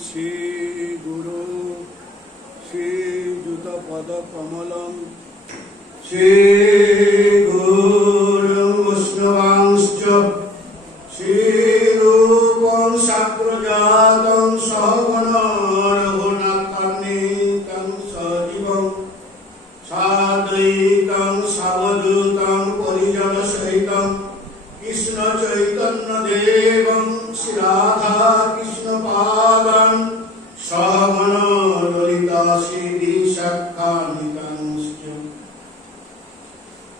श्री गुरु श्रीयुत पद कमलम श्री गुरु वैष्णवांश्च श्री रूपं साग्रजातं सहगण रघुनाथान्वितं सजीवं साद्वैतं सावधूतं परिजन सहितं कृष्ण चैतन्य देवं श्री राधा कृष्ण पादान सहगण ललिता श्री सखान्वितांश्च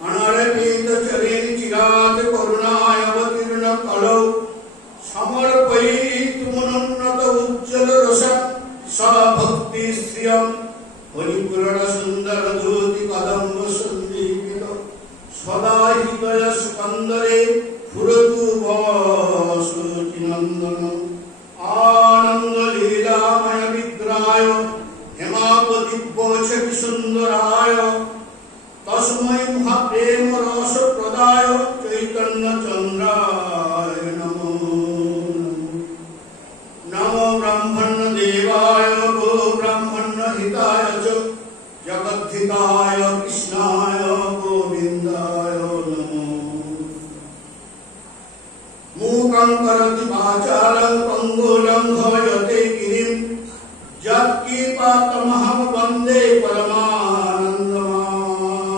अनारविंद चरण चिरात करुणाय अवतीर्ण कलौ समर्पयितुमुन्नत उज्ज्वल रसं सभक्ति श्रियं परिपूर्ण सुंदर ज्योति कदम्ब सन्दीपित सदा हृदय स्कंदरे फुरतु वसुचिनंदन आनंद लीलामय विग्रहाय हेमापदिव्य सुंदराय तस्मै महाप्रेम रस प्रदाय चैतन्य चंद्राय नमो नमो ब्रह्मण्य देवाय गो ब्रह्मण्य हिताय च जगद्धिताय कृष्णाय गोविन्दाय नमो मूकं करोति वाचालं पंगुलं भजते गिरिं यत्कृपातमहं वन्दे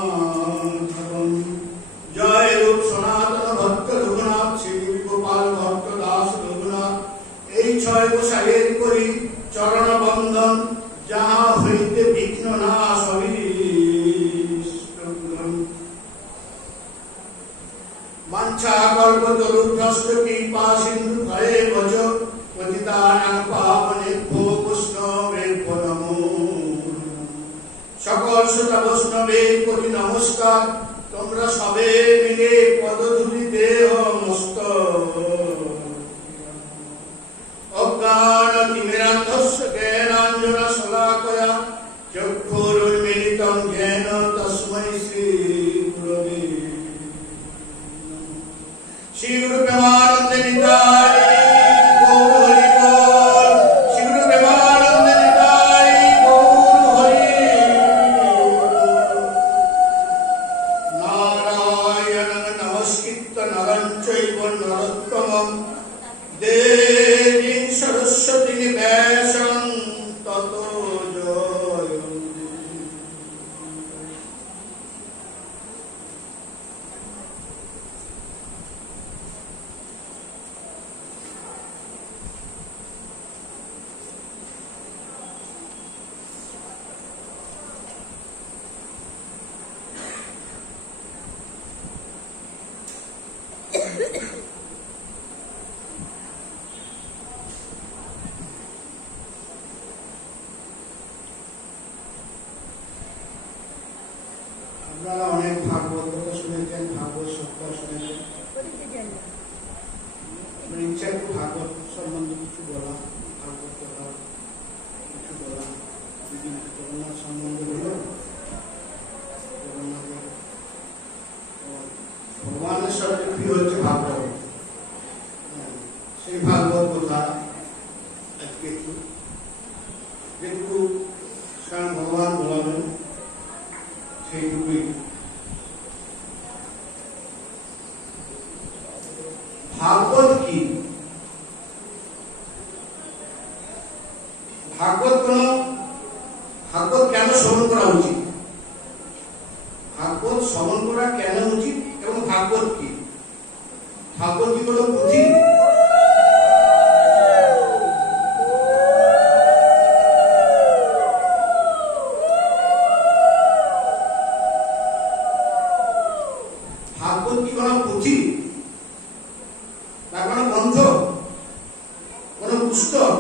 परमानन्दमाधवम् जय रूप सनातन भक्त रघुनाथ श्री गोपाल भक्त दास रघुनाथ এই ছয় গোসাইয়ের করি চরণ বন্দন যাহা হইতে বিঘ্ন নাশ অভীষ্টগ্রহণ वांछा कल्पतरुभ्यश्च कृपा सिन्धुभ्येव च पतितानां पावनेभ्यो वैष्णवेभ्यो नमो সকল শ্রোতা বৈষ্ণবের প্রতি নমস্কার তোমরা সবে মিলে পদধূলি দেহ মস্তক অজ্ঞান তিমিরান্ধস্য জ্ঞানাঞ্জনা শলাকয়া চক্ষুरुन्मीलितं येन तस्मै श्री गुरवे श्री गुरु प्रेमानंद निताय गौर हरि बोल श्री गुरु प्रेमानंद निताय गौर हरि नारायणं नमस्कृत्य नरं चैव नरोत्तमं देवीं सरस्वतीं व्यासं ततो जयन्ति ভাগবত সম্বন্ধে কিছু বলা, ভাগবত কথা কিছু বলা, বিভিন্ন জগন্নাথ সম্বন্ধে বলল। জগন্নাথের ভগবানের সবচেয়ে প্রিয় হচ্ছে ভাগবত। সেই ভাগবত কথা আজকে একটু স্বয়ং ভগবান বলাবেন, সেইটুকুই। ভাগবত কি? ভাগবত কেন শ্রবণ করা উচিত? ভাগবত শ্রবণ করা কেন উচিত এবং ভাগবত কি? ভাগবত কি কোনো পুঁথি? ভাগবত কি কোনো পুঁথি, না কোনো গ্রন্থ, কোনো পুস্তক?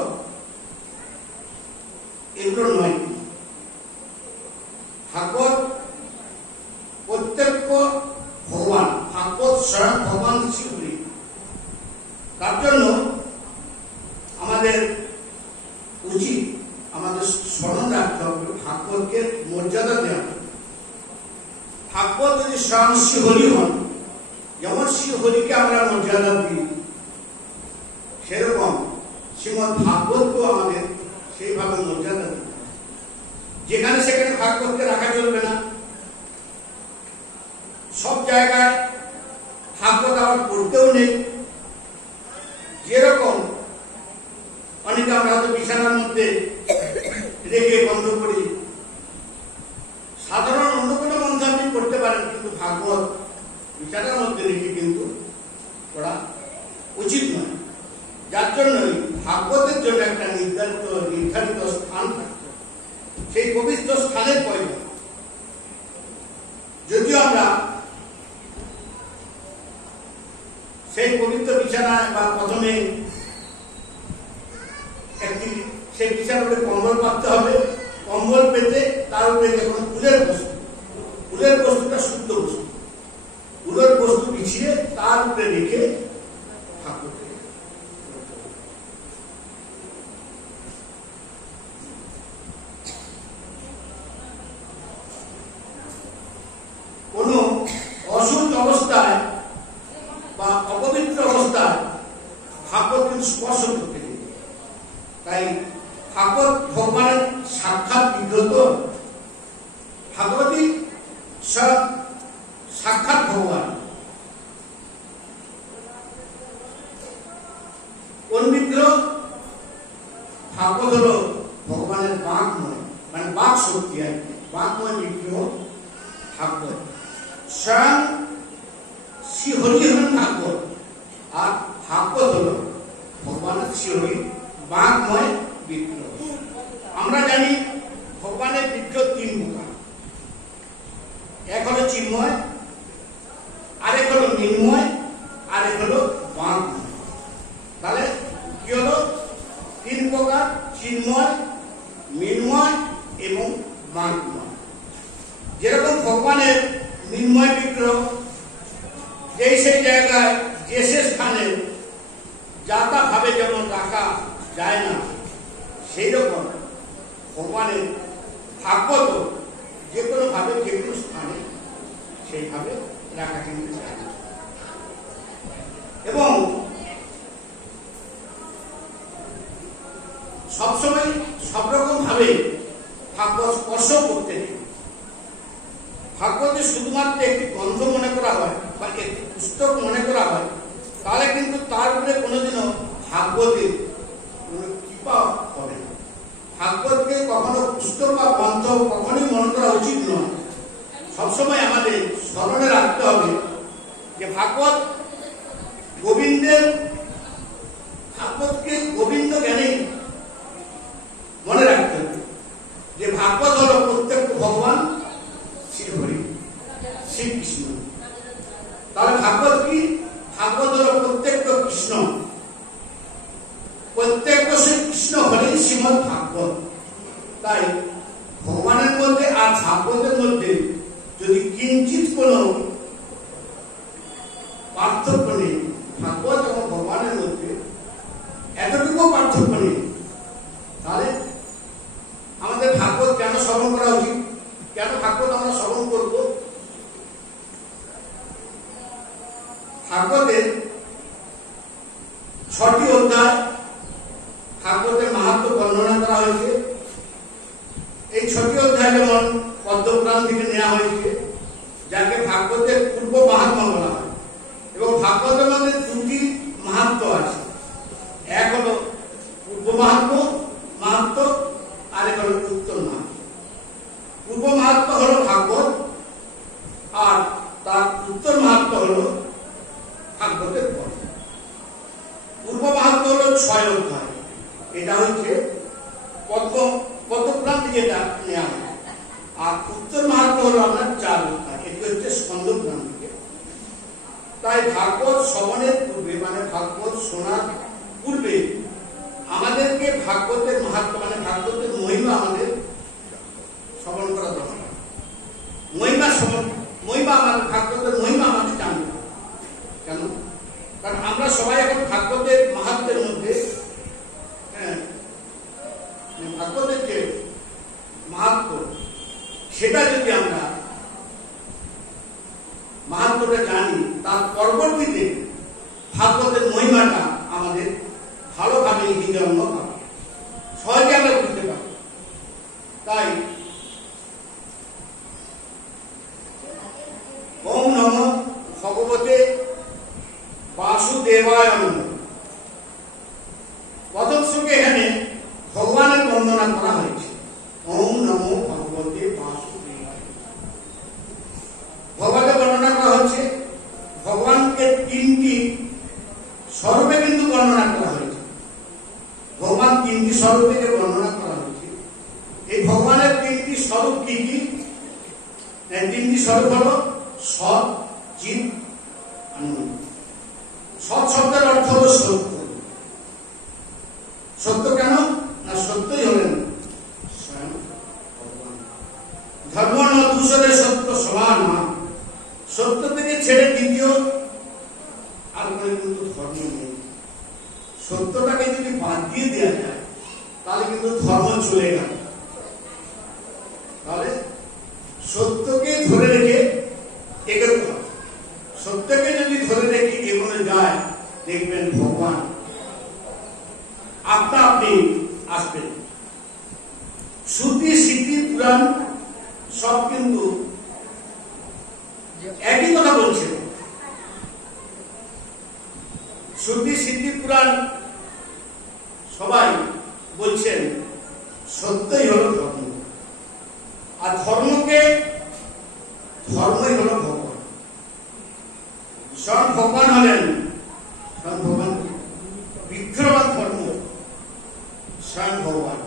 এগুলো নয়। ভাগবত প্রত্যক্ষ ভগবান, ভাগবত স্বয়ং ভগবান শ্রীহরি। তার জন্য আমাদের উচিত, আমাদের স্মরণ রাখতে হবে, ভাগবতকে মর্যাদা দেওয়া হবে। ভাগবত যদি স্বয়ং শ্রীহরি হন, যেমন শ্রীহরিকে আমরা মর্যাদা দিই, সেরকম শ্রীমৎ ভাগবতকেও আমাদের সেইভাবে মর্যাদা দিতে হবে। যেখানে সেখানে ভাগবতকে রাখা চলবে না। সব জায়গায় ভাগবত আবার পড়তেও নেই। যেরকম অনেকে আমরা হয়তো বিছানার মধ্যে রেখে বন্ধ করি, সাধারণ অন্য কোনো গ্রন্থ আপনি পড়তে পারেন, কিন্তু ভাগবত বিছানার মধ্যে রেখে কিন্তু পড়া উচিত নয়। যার জন্যই ভাগবতের জন্য একটা নির্ধারিত স্থান থাকবে, সেই পবিত্র স্থানের প্রয়োজন। যদিও আমরা সেই পবিত্র বিছানায় বা প্রথমে সেই বিছানার উপরে কম্বল পাততে হবে। কম্বল পেতে তার উপরে যখন ফুলের বস্তুটা শুদ্ধ বস্তু, ফুলের বস্তু বিছিয়ে তার উপরে রেখে ঠাকুর কোন অশুদ্ধ অবস্থায় বা অপবিত্র অবস্থায় ভাগবত কিন্তু স্পর্শ করতে নেই। তাই ভাগবত ভগবানের সাক্ষাৎ বিগ্রহ, ভাগবতী সাক্ষাৎ ভগবান। কোন বিগ্রহ? ভাগবত হল ভগবানের বাক্ময়, মানে বাক শক্তি আর কি, বাক্ময় বিগ্রহ ভাগবত। স্বয়ং শ্রীহরি হলেন ভাগবত, আর ভাগবত হল ভগবানের শ্রীহরি বাক্ময় বিগ্রহ। আমরা জানি ভগবানের বিগ্রহ তিন প্রকার। এক হলো চিন্ময়, আরেক হলো মৃন্ময়, আরেক হলো বাক্ময়। তাহলে কি হলো? তিন প্রকার: চিন্ময়, মৃন্ময় এবং বাক্ময়। যেরকম ভগবানের মৃন্ময় বিগ্রহ যেই সেই জায়গায় যে সে স্থানে যাতা ভাবে যেমন রাখা যায় না, সেই রকম ভগবানের ভাগবত যে কোনো ভাবে যে কোনো স্থানে সেইভাবে রাখা কিন্তু যায় না। এবং সবসময় সব রকম ভাবে ভাগবত স্পর্শ করতে নেই। ভাগবতকে শুধুমাত্র একটি গ্রন্থ মনে করা হয় বা একটি পুস্তক মনে করা হয়, তাহলে কিন্তু তার উপরে কোনোদিনও ভাগবতের কোনো কৃপা হবে না। ভাগবতকে কখনো পুস্তক বা গ্রন্থ কখনোই মনে করা উচিত নয়। সবসময় আমাদের স্মরণে রাখতে হবে যে ভাগবত গোবিন্দের, ভাগবতকে গোবিন্দ জ্ঞানে মনে রাখতে হবে যে ভাগবত হল প্রত্যেক ভগবান শ্রীহরি, শ্রীকৃষ্ণ। তাহলে ভাগবত কি? ভাগবত হল প্রত্যেক কৃষ্ণ, প্রত্যেক শ্রীকৃষ্ণ হলেই শ্রীমৎ ভাগবত। তাই ভগবানের মধ্যে আর ভাগবতের মধ্যে যদি কিঞ্চিত কোন পার্থক্য নেই, ভাগবত এবং ভগবানের মধ্যে পার্থক্য নেই। তাহলে আমাদের ভাগবত কেন শ্রবণ করা উচিত? কেন ভাগবত আমরা শ্রবণ করব? ভাগবতের 6টি অধ্যায় ভাগবতের মাহাত্ম্য বর্ণনা করা হয়েছে। এই 6টি অধ্যায় যেমন পদ্মপুরাণ থেকে নেওয়া হয়েছে, যাকে ভাগবতের পূর্ব মাহাত্ম্য বলা হয়। এবং ভাগবতের মধ্যে 2টি মাহাত্ম্য আছে। এক হলো পূর্ব মাহাত্ম্য, আর এক হলো উত্তর মাহাত্ম্য। পূর্ব মাহাত্ম্য হলো ভাগবত, আর তার উত্তর মাহাত্ম্য হলো ভাগবতের পর। পূর্ব মাহাত্ম্য হলো 6 অধ্যায়। এটা হচ্ছে পদ্মপুরাণ থেকে এটা নেওয়া হয়। আর উত্তর মাহাত্ম্য হলো আপনার 4 অধ্যায়। এটি হচ্ছে স্কন্দ পুরাণ থেকে। তাই ভাগবত শ্রবণের পূর্বে, মানে ভাগবত শোনার পূর্বে আমাদেরকে ভাগবতের মাহাত্ম্য, মানে ভাগবতের মহিমা আমাদের শ্রবণ করা দরকার। মহিমা আমাদের ভাগবতের মহিমা আমাদের জানতে হবে। কেন? কারণ আমরা সবাই এখন ভাগবতের মাহাত্ম্যের মধ্যে, ভাগবতের যে মাহাত্ম্য, সেটা যদি আমরা মাহাত্ম্যটা জানি, তার পরবর্তীতে ভাগবতের মহিমাটা আমাদের ভালোভাবে হৃদয়ঙ্গ হবে, সহজে আমরা বুঝতে পারব। তাই ওম নমো ভগবতে বাসুদেবায় নমঃ। প্রথম শ্লোকে এখানে ভগবানের বন্দনা করা হয়েছে। ওম নমো ভগবতে বাসুদেবায়। ভগবানের বর্ণনা করা হচ্ছে। ভগবানকে 3টি স্বরূপে কিন্তু বর্ণনা করা হয়েছে। ভগবান 3টি স্বরূপে বর্ণনা করা হয়েছে। এই ভগবানের 3টি স্বরূপ কি কি? 3টি স্বরূপ হলো সৎ, চিৎ, আনন্দ। সৎ শব্দের অর্থ হলো সত্য। সত্য কেন? না, সত্যই হলেন স্বয়ং ভগবান। ধর্ম ন দূষণে সত্য সমান। সত্য থেকে ছেড়ে দ্বিতীয় আর কোনো কিন্তু ধর্ম নেই। সত্যটাকে যদি বাদ দিয়ে দেওয়া যায়, তাহলে কিন্তু ধর্ম চলে গেল। তাহলে সত্যকে ধরে রেখে এগোতে হবে। সত্যকে যদি ধরে রেখে এগোনো যায়, দেখবেন ভগবান আপনা আপনি আসবেন। শ্রুতি, স্মৃতি, পুরাণ সব কিন্তু একই কথা বলছে। শ্রুতি, স্মৃতি, পুরাণ সবাই বলছেন সত্যই হলো ধর্ম। আর ধর্মই হলো ভগবান। স্বয়ং ভগবান হলেন, স্বয়ং ভগবান বিগ্রহবান ধর্ম, স্বয়ং ভগবান।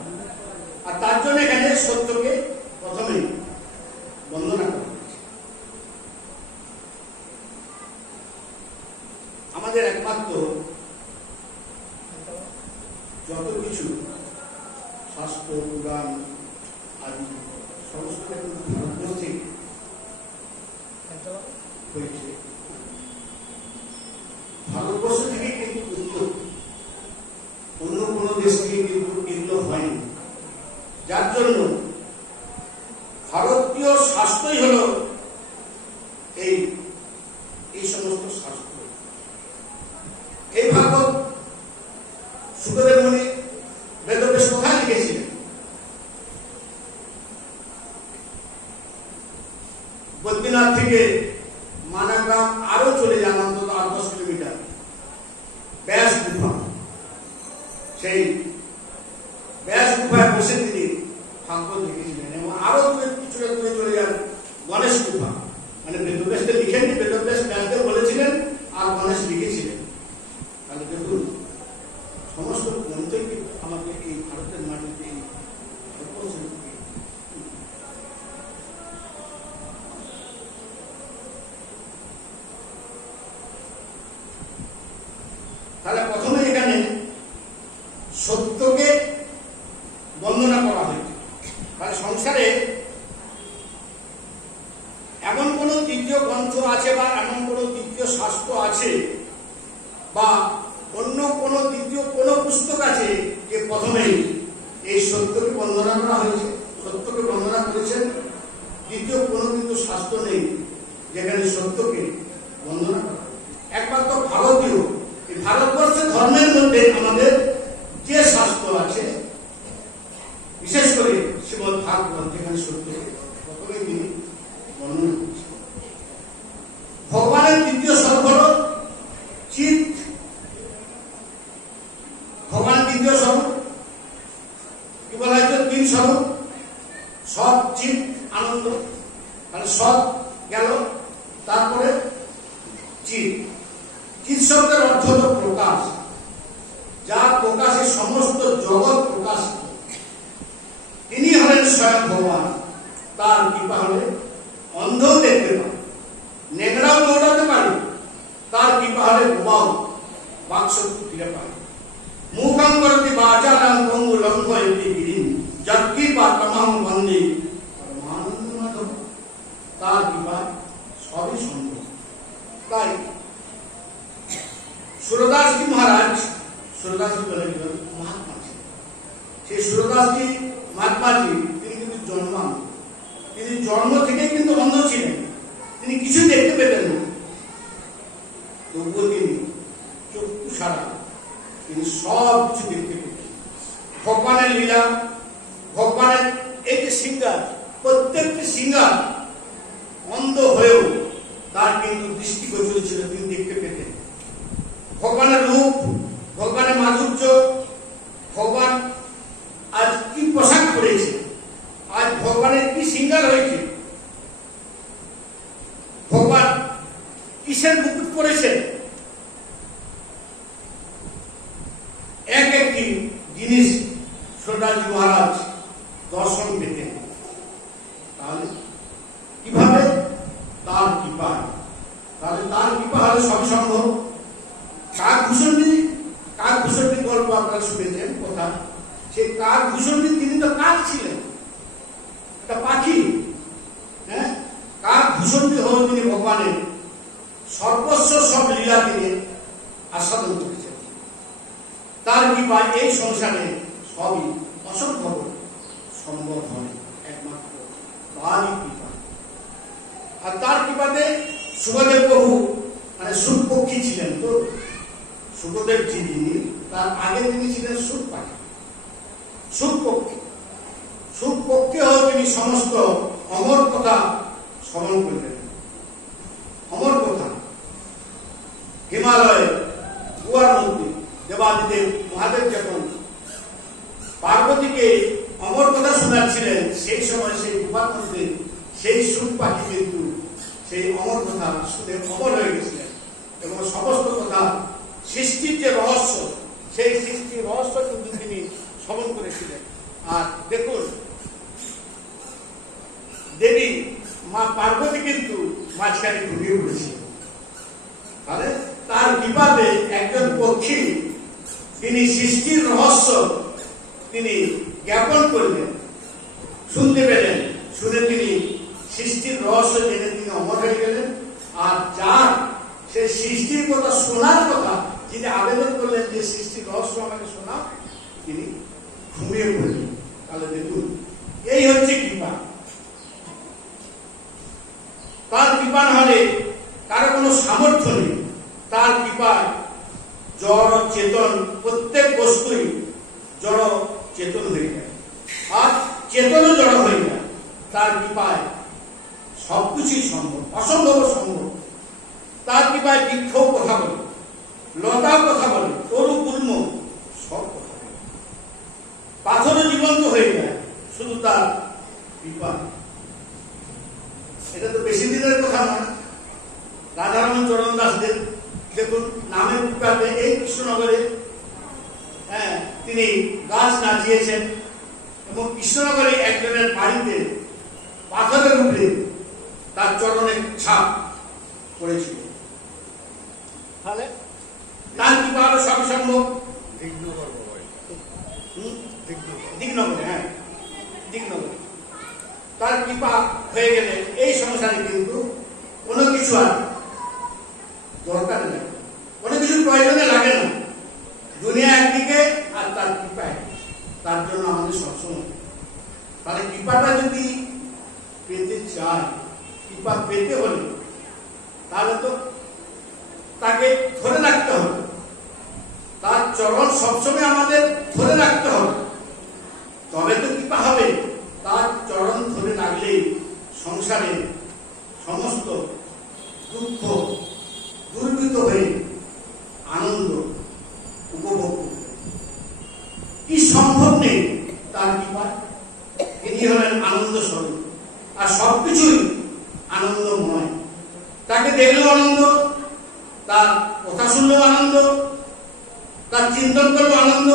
আর তার জন্য এখানে সত্যকে প্রথমে বন্দনা করা হয়েছে। আমাদের একমাত্র যত কিছু শাস্ত্র, পুরাণ আদি সমস্ত ভারতবর্ষে হয়েছে। ভারতবর্ষ থেকে কিন্তু অন্য কোন দেশ থেকে কিন্তু এগুলো হয়নি। যার জন্য ভারতীয় শাস্ত্রই হল এই সমস্ত শাস্ত্র। এই ভাগবত সুখদেব মুনি বেদব্যাস কোথায় লিখেছিলেন? বদ্রীনাথ থেকে মানাগ্রাম আরো চলে যান অন্তত 8-10 কিলোমিটার, ব্যাস গুফা। সেই ব্যাস গুফায় বসে তিনি ভাগবত লিখেছিলেন। এবং আরো কিছুটা দূরে চলে যান গণেশ গুফা। মানে বেদব্যাসকে লিখেননি, বেদব্যাস ব্যাসকে বলেছিলেন আর গণেশ লিখেছিলেন। তাহলে দেখুন, সমস্ত গ্রন্থই আমাকে এই ভারতের মাটিতে তাহলে প্রথমে এখানে সত্যকে বন্দনা করা হয়েছে। তাহলে সংসারে এমন কোন দ্বিতীয় গ্রন্থ আছে বা এমন কোন দ্বিতীয় শাস্ত্র আছে বা অন্য কোন দ্বিতীয় কোন পুস্তক আছে যেখানে সত্যকে বন্দনা করা। একমাত্র ভারতীয়, এই ভারতবর্ষের ধর্মের মধ্যে আমাদের যে শাস্ত্র আছে, বিশেষ করে শ্রীমদ্ ভাগবত, যেখানে সত্যকে প্রথমে তিনি বর্ণনা করছেন। ভগবানের দ্বিতীয় স্বরূপ হল চিৎ। ভগবানের দ্বিতীয় স্বরূপ কি বলা হয়েছে? 3 স্বরূপ, সৎ, চিৎ, আনন্দ। মানে সৎ গেল, তারপরে চিৎ। চিৎ শব্দের অর্থ হল প্রকাশ, যার প্রকাশে সমস্ত জগৎ প্রকাশিত। তিনি হলেন স্বয়ং ভগবান। তার কৃপা হলে অন্ধও দেখতে পায়, নেংড়াও দৌড়াতে পারে। তার কৃপা হলে বোবাও বাকশক্তি ফিরে পায়। মুখাং করতি বাচারাং পঙ্গু লঙ্ঘয়তি গিরিম যৎকৃপা তমাং বন্দে পরমানন্দ মাধব। তার কৃপায় সবই সম্ভব। তাই সুরদাসজি মহারাজ, সুরদাসজি বলে মহাত্মা ছিলেন। সেই সুরদাসজি মহাত্মাজি তিনি কিন্তু জন্মান, তিনি জন্ম থেকে কিন্তু অন্ধ ছিলেন, তিনি কিছু দেখতে পেতেন না। তবুও তিনি চক্ষু ছাড়া তিনি সব কিছু দেখতে পেতেন। ভগবানের লীলা, ভগবানের এই যে সিঙ্গার, প্রত্যেকটি সিঙ্গার অন্ধ হয়েও তার কিন্তু দৃষ্টিগোচর ছিল, তিনি দেখতে পেতেন। ভগবানের রূপ, ভগবানের মাধুর্য, ভগবান আজ কি পোশাক পরেছে, আজ ভগবানের কি সিঙ্গার হয়েছে, ভগবান কিসের মুকুট পরেছেন, এক একটি জিনিস সুরদাসজি মহারাজ দর্শন পেতেন। তাহলে কিভাবে? তার কৃপা। তাহলে তার কৃপা হলে সব সম্ভব। কাকভূষণী গল্প আপনারা শুনেছেন কথা। সেই কাকভূষণী তিনি তো কাক ছিলেন, একটা পাখি। হ্যাঁ, কাকভূষণী হল তিনি ভগবানের সর্বস্ব সব লীলা তিনি আস্বাদন করেছেন। তার কৃপা এই সংসারে সবই অসম্ভব সম্ভব হয় একমাত্র তারই কৃপা। আর তার কৃপাতে সুখদেব প্রভু মানে সুখপক্ষী ছিলেন। তো সুখদেব যিনি, তার আগে তিনি ছিলেন সুখ পাখি, সুখপক্ষী। সুখপক্ষী হয়ে তিনি সমস্ত অমর কথা স্মরণ করলেন। অমর কথা হিমালয়ে গুহার মধ্যে দেবাদিদেব মহাদেব যখন পার্বতীকে অমর কথা শোনাচ্ছিলেন, সেই সময় সেই গুহার মধ্যে সেই সুখ পাখি কিন্তু সেই অমর কথা শুনে অমর হয়ে গেছিলেন এবং সমস্ত কথা সৃষ্টির যে রহস্য, সেই সৃষ্টির রহস্য কিন্তু তিনি শ্রবণ করেছিলেন। আর দেখুন, দেবী মা পার্বতী কিন্তু মাঝখানে ঘুমিয়ে পড়েছিল। তাহলে তার কৃপাতে একজন পক্ষী তিনি সৃষ্টির রহস্য তিনি জ্ঞাপন করলেন, শুনতে পেলেন। শুনে তিনি সৃষ্টির রহস্য জেনে তিনি অমর হয়ে গেলেন। আর যার সে সৃষ্টির কথা শোনার কথা যিনি আবেদন করলেন যে সৃষ্টির রহস্য আমাকে শোনা, তিনি ঘুমিয়ে পড়লেন। তাহলে দেখুন, এই হচ্ছে কৃপা। তার কৃপা না হলে কারো কোনো সামর্থ্য নেই। তার কৃপায় জড় চেতন প্রত্যেক বস্তুই জড় চেতন হয়ে যায়, আর চেতনও জড় হয়ে যায়। তার কৃপায় সবকিছুই সম্ভব, অসম্ভব সম্ভব। তার কৃপায় বৃক্ষও কথা বলে, লতাও কথা বলে, তরু গুল্ম সব কথা বলে, পাথরও জীবন্ত হয়ে যায় শুধু তার কৃপা। এটা তো বেশি দিনের কথা নয়। রাধারমণ চরণ দাসদের দেখুন, নামের কৃপাতে এই কৃষ্ণনগরে তিনি গাছ নাচিয়েছেন এবং কৃষ্ণনগরে একজনের বাড়িতে পাথরের উপরে তার চরণের ছাপ পড়েছিল। তাহলে তার কৃপা হলো সব সম্ভব। দিগনগরে, হ্যাঁ, দিগনগরে তার কৃপা হয়ে গেলে এই সংসারে কিন্তু কোনো কিছু আর দরকার নেই, কোনো কিছু প্রয়োজনে লাগে না। দুনিয়া একদিকে আর তার কৃপা একদিকে। তার জন্য আমাদের সবসময় তাহলে কৃপাটা যদি পেতে চায়, কৃপা পেতে হলে তাহলে তো তাকে ধরে রাখতে হবে, তার চরণ সবসময় আমাদের ধরে রাখতে হবে, তবে তো কৃপা হবে। তার চরণ ধরে রাখলেই সংসারে সমস্ত দুঃখ দুর্বৃত হয়ে আনন্দ উপভোগ করবে। কি সম্ভব নেই তার কৃপা। তিনি হলেন আনন্দ স্বরূপ, আর সবকিছুই আনন্দময়। তাকে দেখলেও আনন্দ, তার কথা শুনলেও আনন্দ, তার চিন্তন করলেও আনন্দ,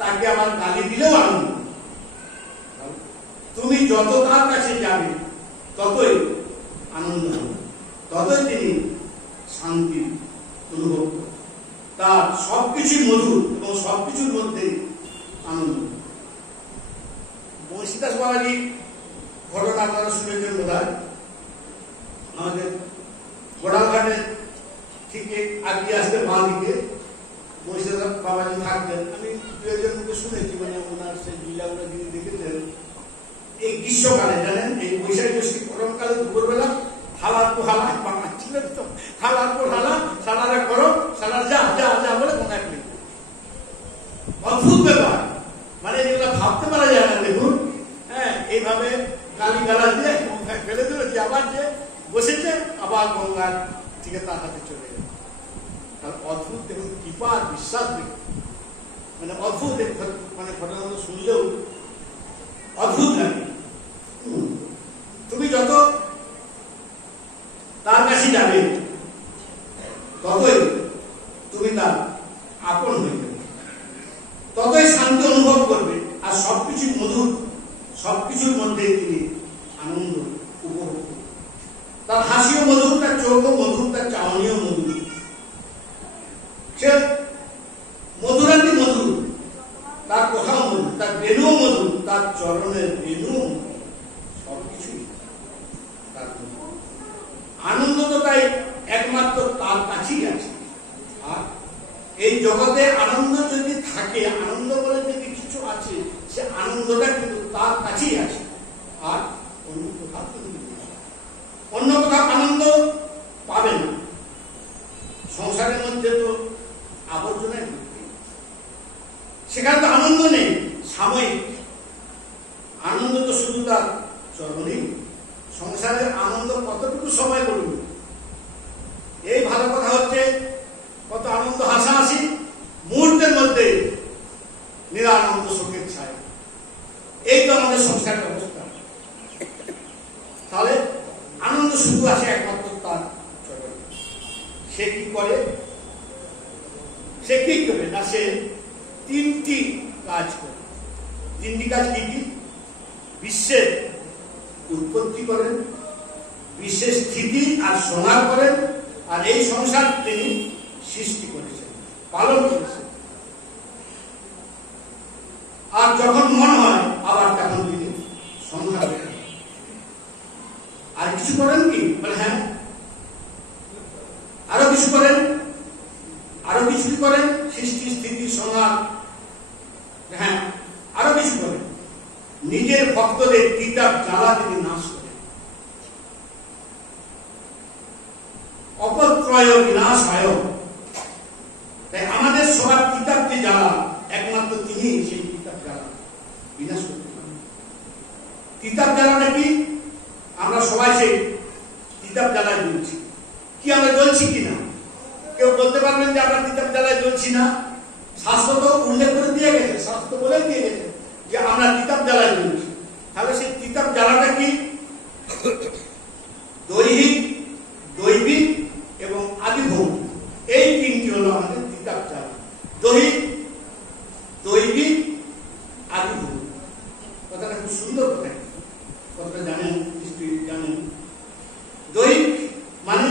তাকে আবার গালি দিলেও আনন্দ। তুমি যত তার কাছে যাবে ততই আনন্দ হবে, ততই তিনি শান্তি অনুভব করবেন। তার সবকিছুই মধুর এবং সবকিছুর মধ্যে আনন্দ। বংশীদাস বাবাজি ঘটনা আপনারা শুনেছেন বোধহয়। আমাদের গোড়াঘাটের থেকে আগিয়ে আসতে বাঁ দিকে বংশীদাস বাবাজি থাকতেন। আমি দু একজনকে শুনেছি, মানে ওনার সেই লীলাগুলো যিনি দেখেছেন। এই গ্রীষ্মকালে জানেন, এই বৈশাখ জ্যৈষ্ঠ গরমকালে দুপুরবেলা হালার পর হালা বানাচ্ছিলেন তো, হালার পর হালা, সালারা গরম, সালার যা যা যা বলে গঙ্গা ফেলে। অদ্ভুত ব্যাপার, মানে এগুলো ভাবতে পারা যায় না। দেখুন, হ্যাঁ, এইভাবে গালি গালা দিয়ে গঙ্গায় ফেলে দিল, যে আবার যে বসেছে আবার গঙ্গার থেকে তার হাতে চলে গেল। তার অদ্ভুত দেখুন, কৃপা আর বিশ্বাস দেখুন, মানে অদ্ভুত। মানে ঘটনাগুলো শুনলেও অদ্ভুত লাগে। তুমি যত তার কাছে যাবে ততই তুমি তার আপন হয়ে যাবে, ততই শান্তি অনুভব করবে, আর সবকিছু মধুর, সবকিছুর মধ্যে তিনি আনন্দ উপভোগ করবেন। তার হাসিও মধুর, তার চোখও মধুর, তার চাউনিও মধুর। সে মধুরাতি মধুর, তার কথাও মধুর, তার বেণুও মধুর, তার চরণের বেণু, সবকিছুই তার মধুর। আনন্দ তো তাই একমাত্র তার কাছেই আছে। আর এই জগতে আনন্দ যদি থাকে, আনন্দ বলে যদি কিছু আছে, সে আনন্দটা কিন্তু তার কাছেই আছে, আর অন্য কোথাও কিন্তু অন্য কোথাও আনন্দ পাবে না। সংসারের মধ্যে তো আবর্জনায় ভর্তি, সেখানে তো আনন্দ নেই, সাময়িক আনন্দ তো শুধু তার চরণেই। সংসারের আনন্দ কতটুকু সময় বলুন। এই ভালো কথা হচ্ছে, কত আনন্দ হাসাহাসি, মুহূর্তের মধ্যে নিরানন্দ শোকের ছায়া। এই তো আমাদের সংসারের অবস্থা। তাহলে আনন্দ শুধু আসে একমাত্র তার চরণে। সে কি করে? সে কি করে না, সে তিনটি কাজ করে। তিনটি কাজ কি কি? বিশ্বের উৎপত্তি করেন, বিশ্বের স্থিতি আর সংহার করেন, আর এই সংসার তিনি সৃষ্টি করেছেন, পালন করেছেন। আর যখন মন হয় আবার তখন তিনি সংহার করেন। আর কিছু করেন কি? বলে হ্যাঁ, আরো কিছু করেন, আরো কিছু করেন, সৃষ্টি স্থিতি সংহার। হ্যাঁ, আরো কিছু করেন। নিজের ভক্তদের তিতাব জ্বালা তিনি নাশ করেন। অপত্রয় বিনাশায়। তাই আমাদের সবার তিতাব যে জ্বালা, একমাত্র তিনি সেই তিতাব জ্বালা বিনাশ করতে পারেন। তিতাব জ্বালাটা কি? আমরা সবাই সেই তিতাব জ্বালায় জ্বলছি। কি আমরা জ্বলছি কিনা কেউ বলতে পারবেন যে আমরা তিতাব জ্বালায় জ্বলছি না? শাস্ত্র তো উল্লেখ করে দিয়ে গেছে, শাস্ত্র বলে দিয়ে গেছে যে আমরা তিতাব জ্বালায় জ্বলছি। তাহলে সেই তিতাব জ্বালাটা কি? দৈহিক, দৈবিক এবং আদিভৌতিক, এই তিনটি হলো আমাদের তিতাব জ্বালা। দৈহিক, দৈবিক, আদিভৌতিক। কথাটা খুব সুন্দর কথা, কথাটা জানেন, নিশ্চয়ই জানেন। দৈহিক মানে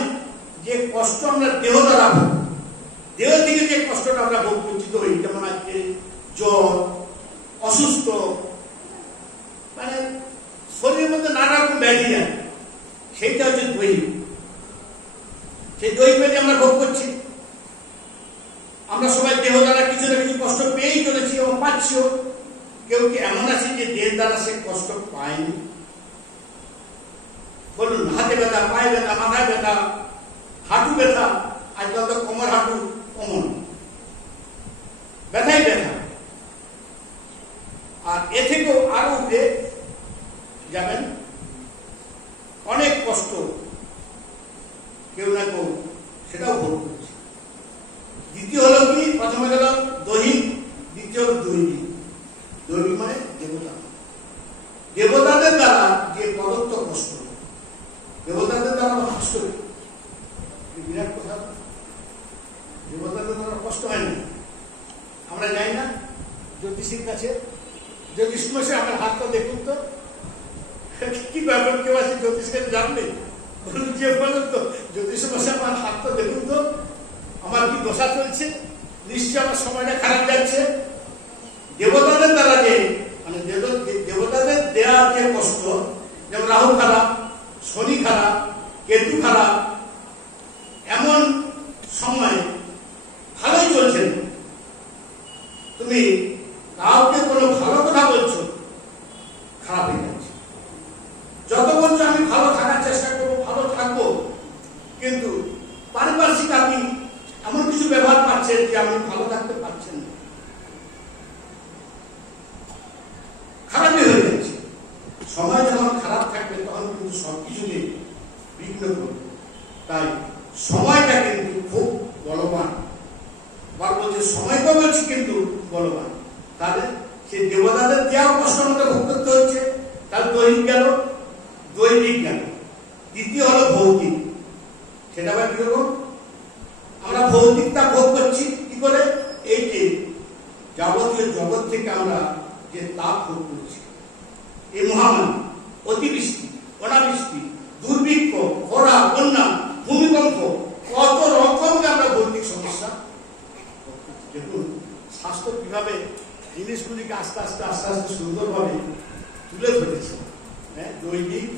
যে কষ্ট আমরা দেহ দ্বারা ভোগ, দেহ থেকে যে কষ্টটা আমরা ভোগ করছি, দৈহিক। যেমন আজকে জ্বর, অসুস্থ, মানে শরীরের মধ্যে নানা রকম ব্যাধি আছে, সেইটা হচ্ছে দৈহিক। সেই দৈহিক ব্যাধি আমরা ভোগ করছি। আমরা সবাই দেহ দ্বারা কিছু না কিছু কষ্ট পেয়েই চলেছি এবং পাচ্ছিও। কেউ কি এমন আছে যে দেহ দ্বারা সে কষ্ট পায়নি? বলুন, হাতে ব্যথা, পায়ে ব্যথা, মাথায় ব্যথা, ব্যথা, আজকাল তো কোমর হাঁটু কমন, ব্যথাই ব্যথা। আর এ থেকেও আরো উঠে যাবেন অনেক কষ্ট, কেউ না কেউ সেটাও ভোগ করছে। দ্বিতীয় হলো কি, প্রথমে গেল দৈহিক, দ্বিতীয় দৈবিক। দৈবিক মানে দেবতা, দেবতাদের দ্বারা যে প্রদত্ত কষ্ট, দেবতাদের দ্বারা কষ্ট, বিরাট কথা। দেবতাদের দ্বারা কষ্ট হয় না। আমরা যাই না জ্যোতিষীর কাছে, জ্যোতিষ মশাই আমার হাতটা দেখুন তো, কি ব্যাপার, কেউ আছে জ্যোতিষ কাছে জানবে? যে বলেন তো জ্যোতিষ মশাই আমার হাতটা দেখুন তো, আমার কি দশা চলছে, নিশ্চয় আমার সময়টা খারাপ যাচ্ছে। দেবতাদের দ্বারা যে মানে দেবতাদের দেয়া যে কষ্ট, যেমন রাহু খারাপ, শনি খারাপ, কেতু খারাপ, এমন সময় ভালোই চলছে, তুমি কাউকে কোনো ভালো কথা বলছো, খারাপ হয়ে যাচ্ছে। যত বলছো আমি ভালো থাকার চেষ্টা করবো, ভালো থাকবো, কিন্তু পারিপার্শ্বিক আপনি এমন কিছু ব্যবহার পাচ্ছেন যে আপনি ভালো থাকতে পারছেন না, খারাপই হয়ে যাচ্ছে। সময় যখন খারাপ থাকবে তখন কিন্তু সবকিছুকে বিঘ্ন করবে। তাই সময়টা কিন্তু খুব বলবান, বা বলছে সময়টা বলছি কিন্তু বলবান। তাহলে সে দেবতাদের দেওয়া কষ্ট আমাদের ভোগ করতে হচ্ছে। তাহলে দৈহিক গেল, দৈবিক গেল। দ্বিতীয় হলো ভৌতিক। সেটা আবার কিরকম? আমরা ভৌতিকটা ভোগ করছি কি করে? এই যে যাবতীয় জগৎ থেকে আমরা যে তাপ ভোগ করছি, এই মহামারী, অতিবৃষ্টি, অনাবৃষ্টি, দুর্ভিক্ষ, খরা, বন্যা, ভূমিকম্প, কত রকম আমরা ভৌতিক সমস্যা। দেখুন শাস্ত্র কিভাবে জিনিসগুলিকে আস্তে আস্তে আস্তে আস্তে সুন্দরভাবে তুলে ধরেছে। হ্যাঁ, দৈনিক,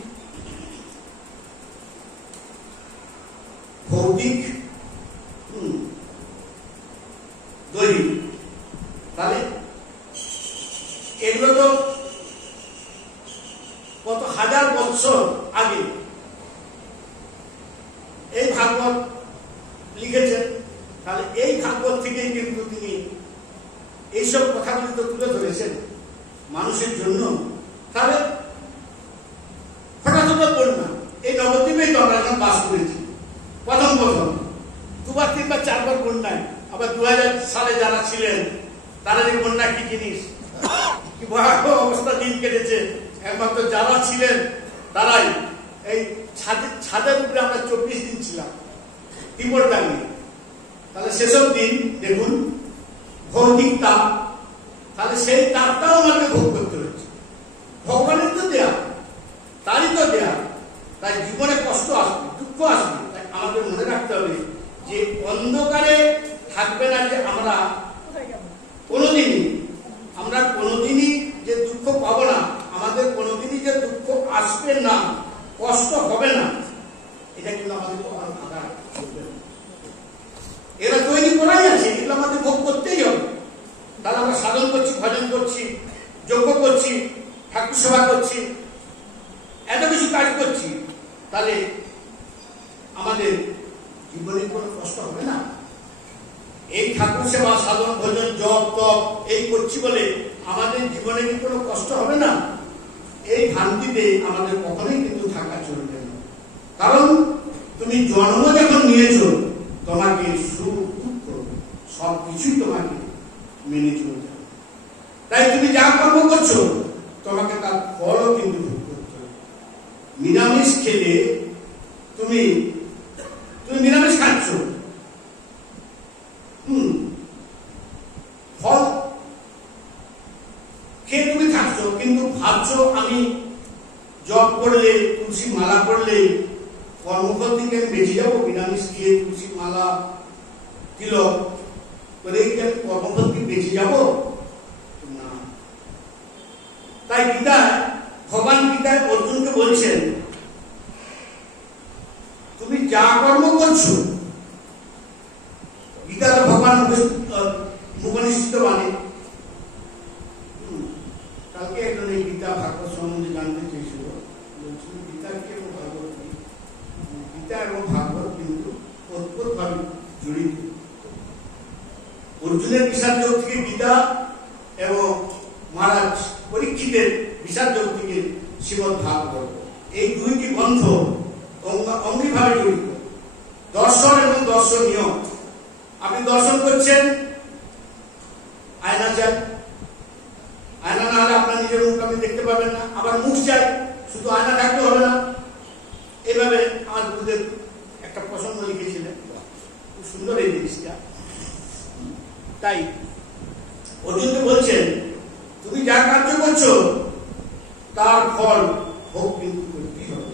ভৌতিক, দৈনিক। তাহলে এগুলো তো কত হাজার বছর আগে এই ভাগবত লিখেছেন। তাহলে এই ভাগবত থেকেই কিন্তু তিনি এইসব কথাগুলি তো তুলে ধরেছেন মানুষের জন্য। তাহলে হঠাৎ হঠাৎ বন্যা, এই নবদ্বীপেই তো আমরা এখন বাস করেছি। প্রথম দুবার তিনবার চারবার বন্যায়, আবার 2000 সালে যারা ছিলেন তারা যে বন্যা কি জিনিস, কি ভয়াবহ অবস্থা দিন কেটেছে। একমাত্র যারা ছিলেন তারাই, এই ছাদের উপরে আমরা 24 দিন ছিলাম টিপর টাঙিয়ে। তাহলে সেসব দিন দেখুন ভৌতিক তাপ, তাহলে সেই তাপটাও আমাকে ভোগ করতে হচ্ছে। ভগবানের তো দেয়া, তারই তো দেয়া। তাই জীবনে কষ্ট আসবে, দুঃখ আসবে। তাই আমাদের মনে রাখতে হবে যে অন্ধকারে থাকবে না, যে আমরা কোনোদিনই যে দুঃখ পাবো না, আমাদের কোনোদিনই যে দুঃখ আসবে না, কষ্ট হবে না, এটা কিন্তু আমাদের কখনো ভাবা চলবে না। এরা তৈরি করাই আছে, এগুলো আমাদের ভোগ করতেই হবে। তাহলে আমরা সাধন করছি, ভজন করছি, যজ্ঞ করছি, ঠাকুর সেবা করছি, এত কিছু কাজ করছি, তাহলে আমাদের জীবনে কোনো কষ্ট হবে না। এই ঠাকুর সেবা, সাধন, ভজন, জপ তপ এই করছি বলে আমাদের জীবনে কি কোনো কষ্ট হবে না? এই ভ্রান্তিতে আমাদের কখনোই কিন্তু থাকা চলবে না। কারণ তুমি জন্ম যখন নিয়েছো, তোমাকে সুখ দুঃখ সবকিছুই তোমাকে মেনে চলতে হবে। তাই তুমি যা কর্ম করছো তোমাকে তার ফলও কিন্তু ভোগ করতে হবে। নিরামিষ খেলে তুমি নিরামিষ খাচ্ছ, ফল খেয়ে তুমি খাচ্ছ, কিন্তু ভাবছো আমি জপ করলে, তুলসী মালা করলে কর্মফল থেকে আমি বেঁচে যাবো। নিরামিষ খেয়ে তুলসী মালা তিলক করে কি আমি কর্মফল থেকে বেঁচে যাবো না। তাই গীতায়, ভগবান গীতায় অর্জুনকে বলছেন, তুমি যা কর্ম করছো, গীতাতে ভগবান মুখনিষ্ঠিত বাণী। কালকে একজন এই গীতা ভাগবত সম্বন্ধে জানতে চেয়েছিল, বলছিল গীতা কি এবং ভাগবত কি। গীতা এবং ভাগবত কিন্তু জড়িত। অর্জুনের বিষাদ যোগ থেকে গীতা এবং মহারাজ পরীক্ষিতের বিষাদ যোগ থেকে শ্রীমদ্ ভাগবত, এই দুইটি গ্রন্থ অঙ্গিভাবে জড়িত। দর্শন এবং দর্শনীয়, আপনি দর্শন করছেন, আয়না চাই, আয়না না হলে আপনার নিজের মুখ আপনি দেখতে পাবেন না, আবার মুখ চাই, শুধু আয়না থাকতে হবে না। এইভাবে আমার গুরুদেব একটা প্রসঙ্গ লিখেছিলেন, খুব সুন্দর এই জিনিসটা। তাই অর্জুনকে বলছেন, তুমি যা কার্য করছো তার ফল ভোগ কিন্তু করতেই হবে।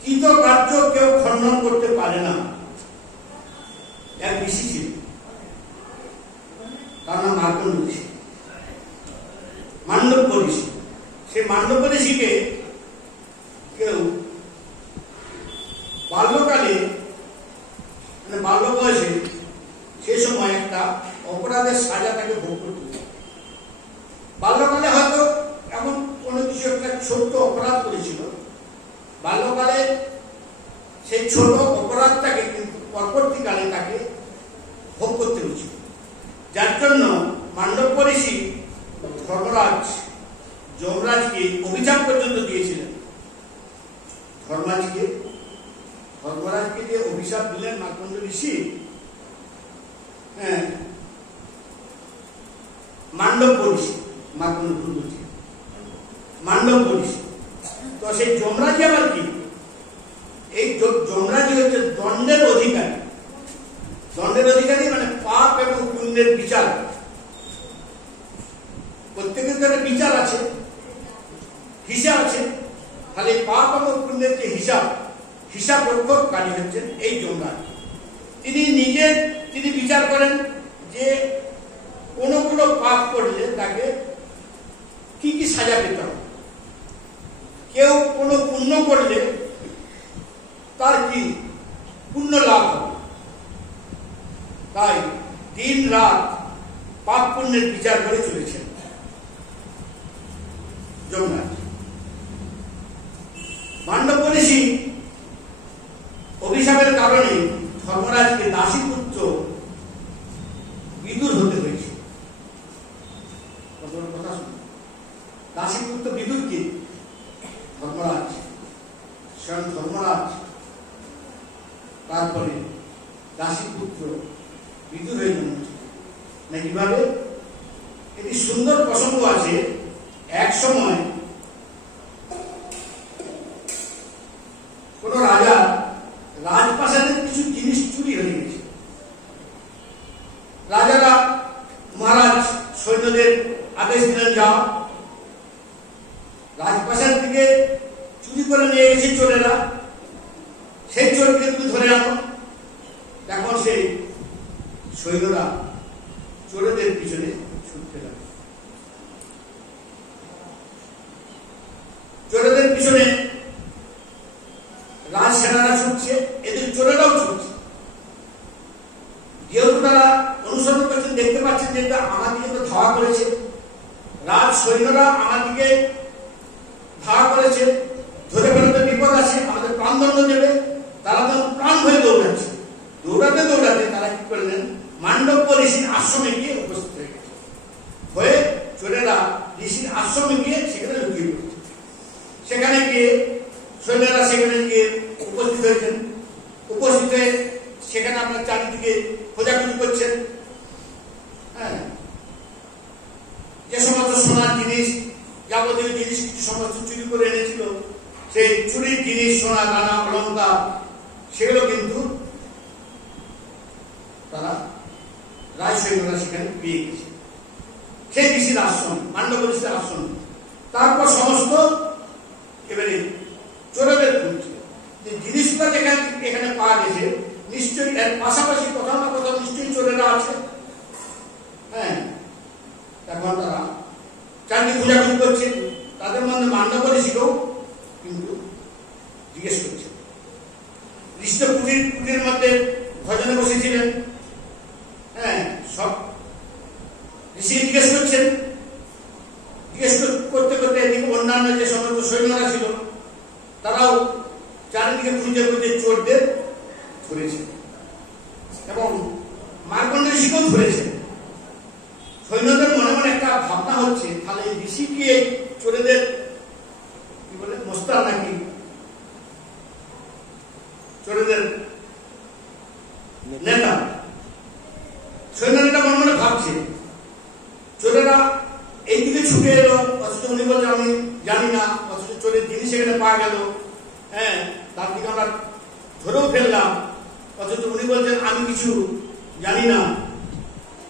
কৃত কার্য কেউ খণ্ডন করতে পারে না। এক ঋষি ছিল, তার নাম মার্কণ্ড ঋষি, মান্ডব্য ঋষি। সেই মান্ডব্য ঋষিকে কেউ বাল্যকালে, মানে বাল্য বয়সে, সেই সময় একটা অপরাধের সাজা তাকে ভোগ করতে হবে। বাল্যকালে হয়তো এমন কোনো কিছু একটা ছোট্ট অপরাধ করেছিল, বাল্যকালে সেই ছোট অপরাধটাকে কিন্তু পরবর্তীকালে তাকে ভোগ করতে হয়েছিল। যার জন্য মান্ডব্য ঋষি ধর্মরাজ যমরাজকে অভিশাপ পর্যন্ত দিয়েছিলেন। ধর্মরাজকে যে অভিশাপ দিলেন মার্কণ্ড ঋষি, হ্যাঁ, মান্ডব্য ঋষি, মার্কণ্ড ঋষি, মান্ডব্য ঋষি। তো সেই যমরাজ আবার কি? এই যমরাজ হচ্ছে দণ্ডের অধিকারী। দণ্ডের অধিকারী মানে পাপ এবং পুণ্যের বিচার। প্রত্যেকের একটা বিচার আছে, হিসাব আছে। তাহলে পাপ এবং পুণ্যের যে হিসাব রক্ষককারী হচ্ছেন এই যমরাজ। তিনি বিচার করেন যে কোনগুলো পাপ করলে তাকে কি কি সাজা পেতে হবে, কেউ কোনো পুণ্য করলে তার কি পুণ্য লাভ হবে। তাই দিন রাত পাপ পুণ্যের বিচার করে চলেছেন যমরাজ। মান্ডব্য ঋষি অভিশাপের কারণে ধর্মরাজকে দাসীপুত্র বিদুর হতে হয়েছে। কথা শুনুন, দাসীপুত্র বিদুর কি? ধর্মরাজ, স্বয়ং ধর্মরাজ, তারপরে দাসীপুত্র বিদুর হয়ে জন্মেছে না কিভাবে? একটি সুন্দর প্রসঙ্গ আছে। এক সময় কোন রাজা রাজপ্রাসাদের কিছু জিনিস চুরি হয়ে গেছে। রাজারা মহারাজ সৈন্যদের আদেশ দিলেন, যাও রাজপ্রাসাদ থেকে চুরি করে নিয়ে গেছে চোরেরা, সেই চোরকে তুমি ধরে আনো। এখন সেই সৈন্যরা চোরেদের পিছনে ছুটতে লাগে। চোরেদের পিছনে রাজসেনারা ছুটছে, এদের চোরেরাও ছুটছে। যেহেতু তারা অনুসরণ করছেন, দেখতে পাচ্ছেন যে আমার দিকে তো ধাওয়া করেছে, রাজ সৈন্যরা আমার দিকে ধাওয়া করেছে, ধরে ফেলতে বিপদ আছে, আমাদের প্রাণদণ্ড দেবে। তারা তখন প্রাণ হয়ে দৌড়াচ্ছে। দৌড়াতে দৌড়াতে তারা কি করলেন? মান্ডব্য ঋষির আশ্রমে গিয়ে উপস্থিত হয়ে গেছে। হয়ে চোরেরা ঋষির আশ্রমে গিয়ে সেখানে লুকিয়ে পড়েছে। সেখানে গিয়ে সৈন্যরা সেখানে গিয়ে উপস্থিত হয়েছেন। উপস্থিত হয়ে সেখানে আপনার চারিদিকে খোঁজাখুঁজি করছেন। হ্যাঁ, যে সমস্ত সোনার জিনিস, যাবতীয় জিনিস কিছু সমস্ত চুরি করে এনেছিল, সেই চুরির জিনিস, সোনা দানা অলঙ্কার, সেগুলো কিন্তু তারা রাজ সৈন্যরা সেখানে পেয়ে গেছে। সেই ঋষির আশ্রম, মান্ডব্য ঋষির আশ্রম। তারপর সমস্ত এবারে চোরেদের খুঁজছে যে জিনিসগুলো যেখানে এখানে পাওয়া গেছে, নিশ্চয়ই এর পাশাপাশি কোথাও না কোথাও নিশ্চয়ই চোরেরা আছে। হ্যাঁ, এখন তারা চারদিকে খোঁজাখুঁজি করছে। তাদের মধ্যে মান্ডব্য ঋষিকেও কিন্তু জিজ্ঞেস করছে। ঋষি কুটির মধ্যে ভজনে বসেছিলেন। হ্যাঁ, সব ঋষি জিজ্ঞেস করছেন। জিজ্ঞেস করতে করতে এদিকে অন্যান্য যে সমস্ত সৈন্যরা ছিল তারাও চারিদিকে খুঁজে খুঁজে চোরদের ধরেছে। ঋষিকেও ধরেছেন। সৈন্যদের মনে মনে একটা ভাবনা হচ্ছে, তাহলে এই ঋষিকে চোরেদের কি বলে মোস্তার নাকি চোরেদের নেতা। সৈন্যরা মনে মনে ভাবছে চোরেরা এইদিকে ছুটে এলো, অথচ উনি বলছে আমি জানি না, অথচ চোরের জিনিস এখানে পাওয়া গেল, হ্যাঁ তার দিকে আমরা ধরেও ফেললাম, অথচ উনি বলছেন আমি কিছু জানি না।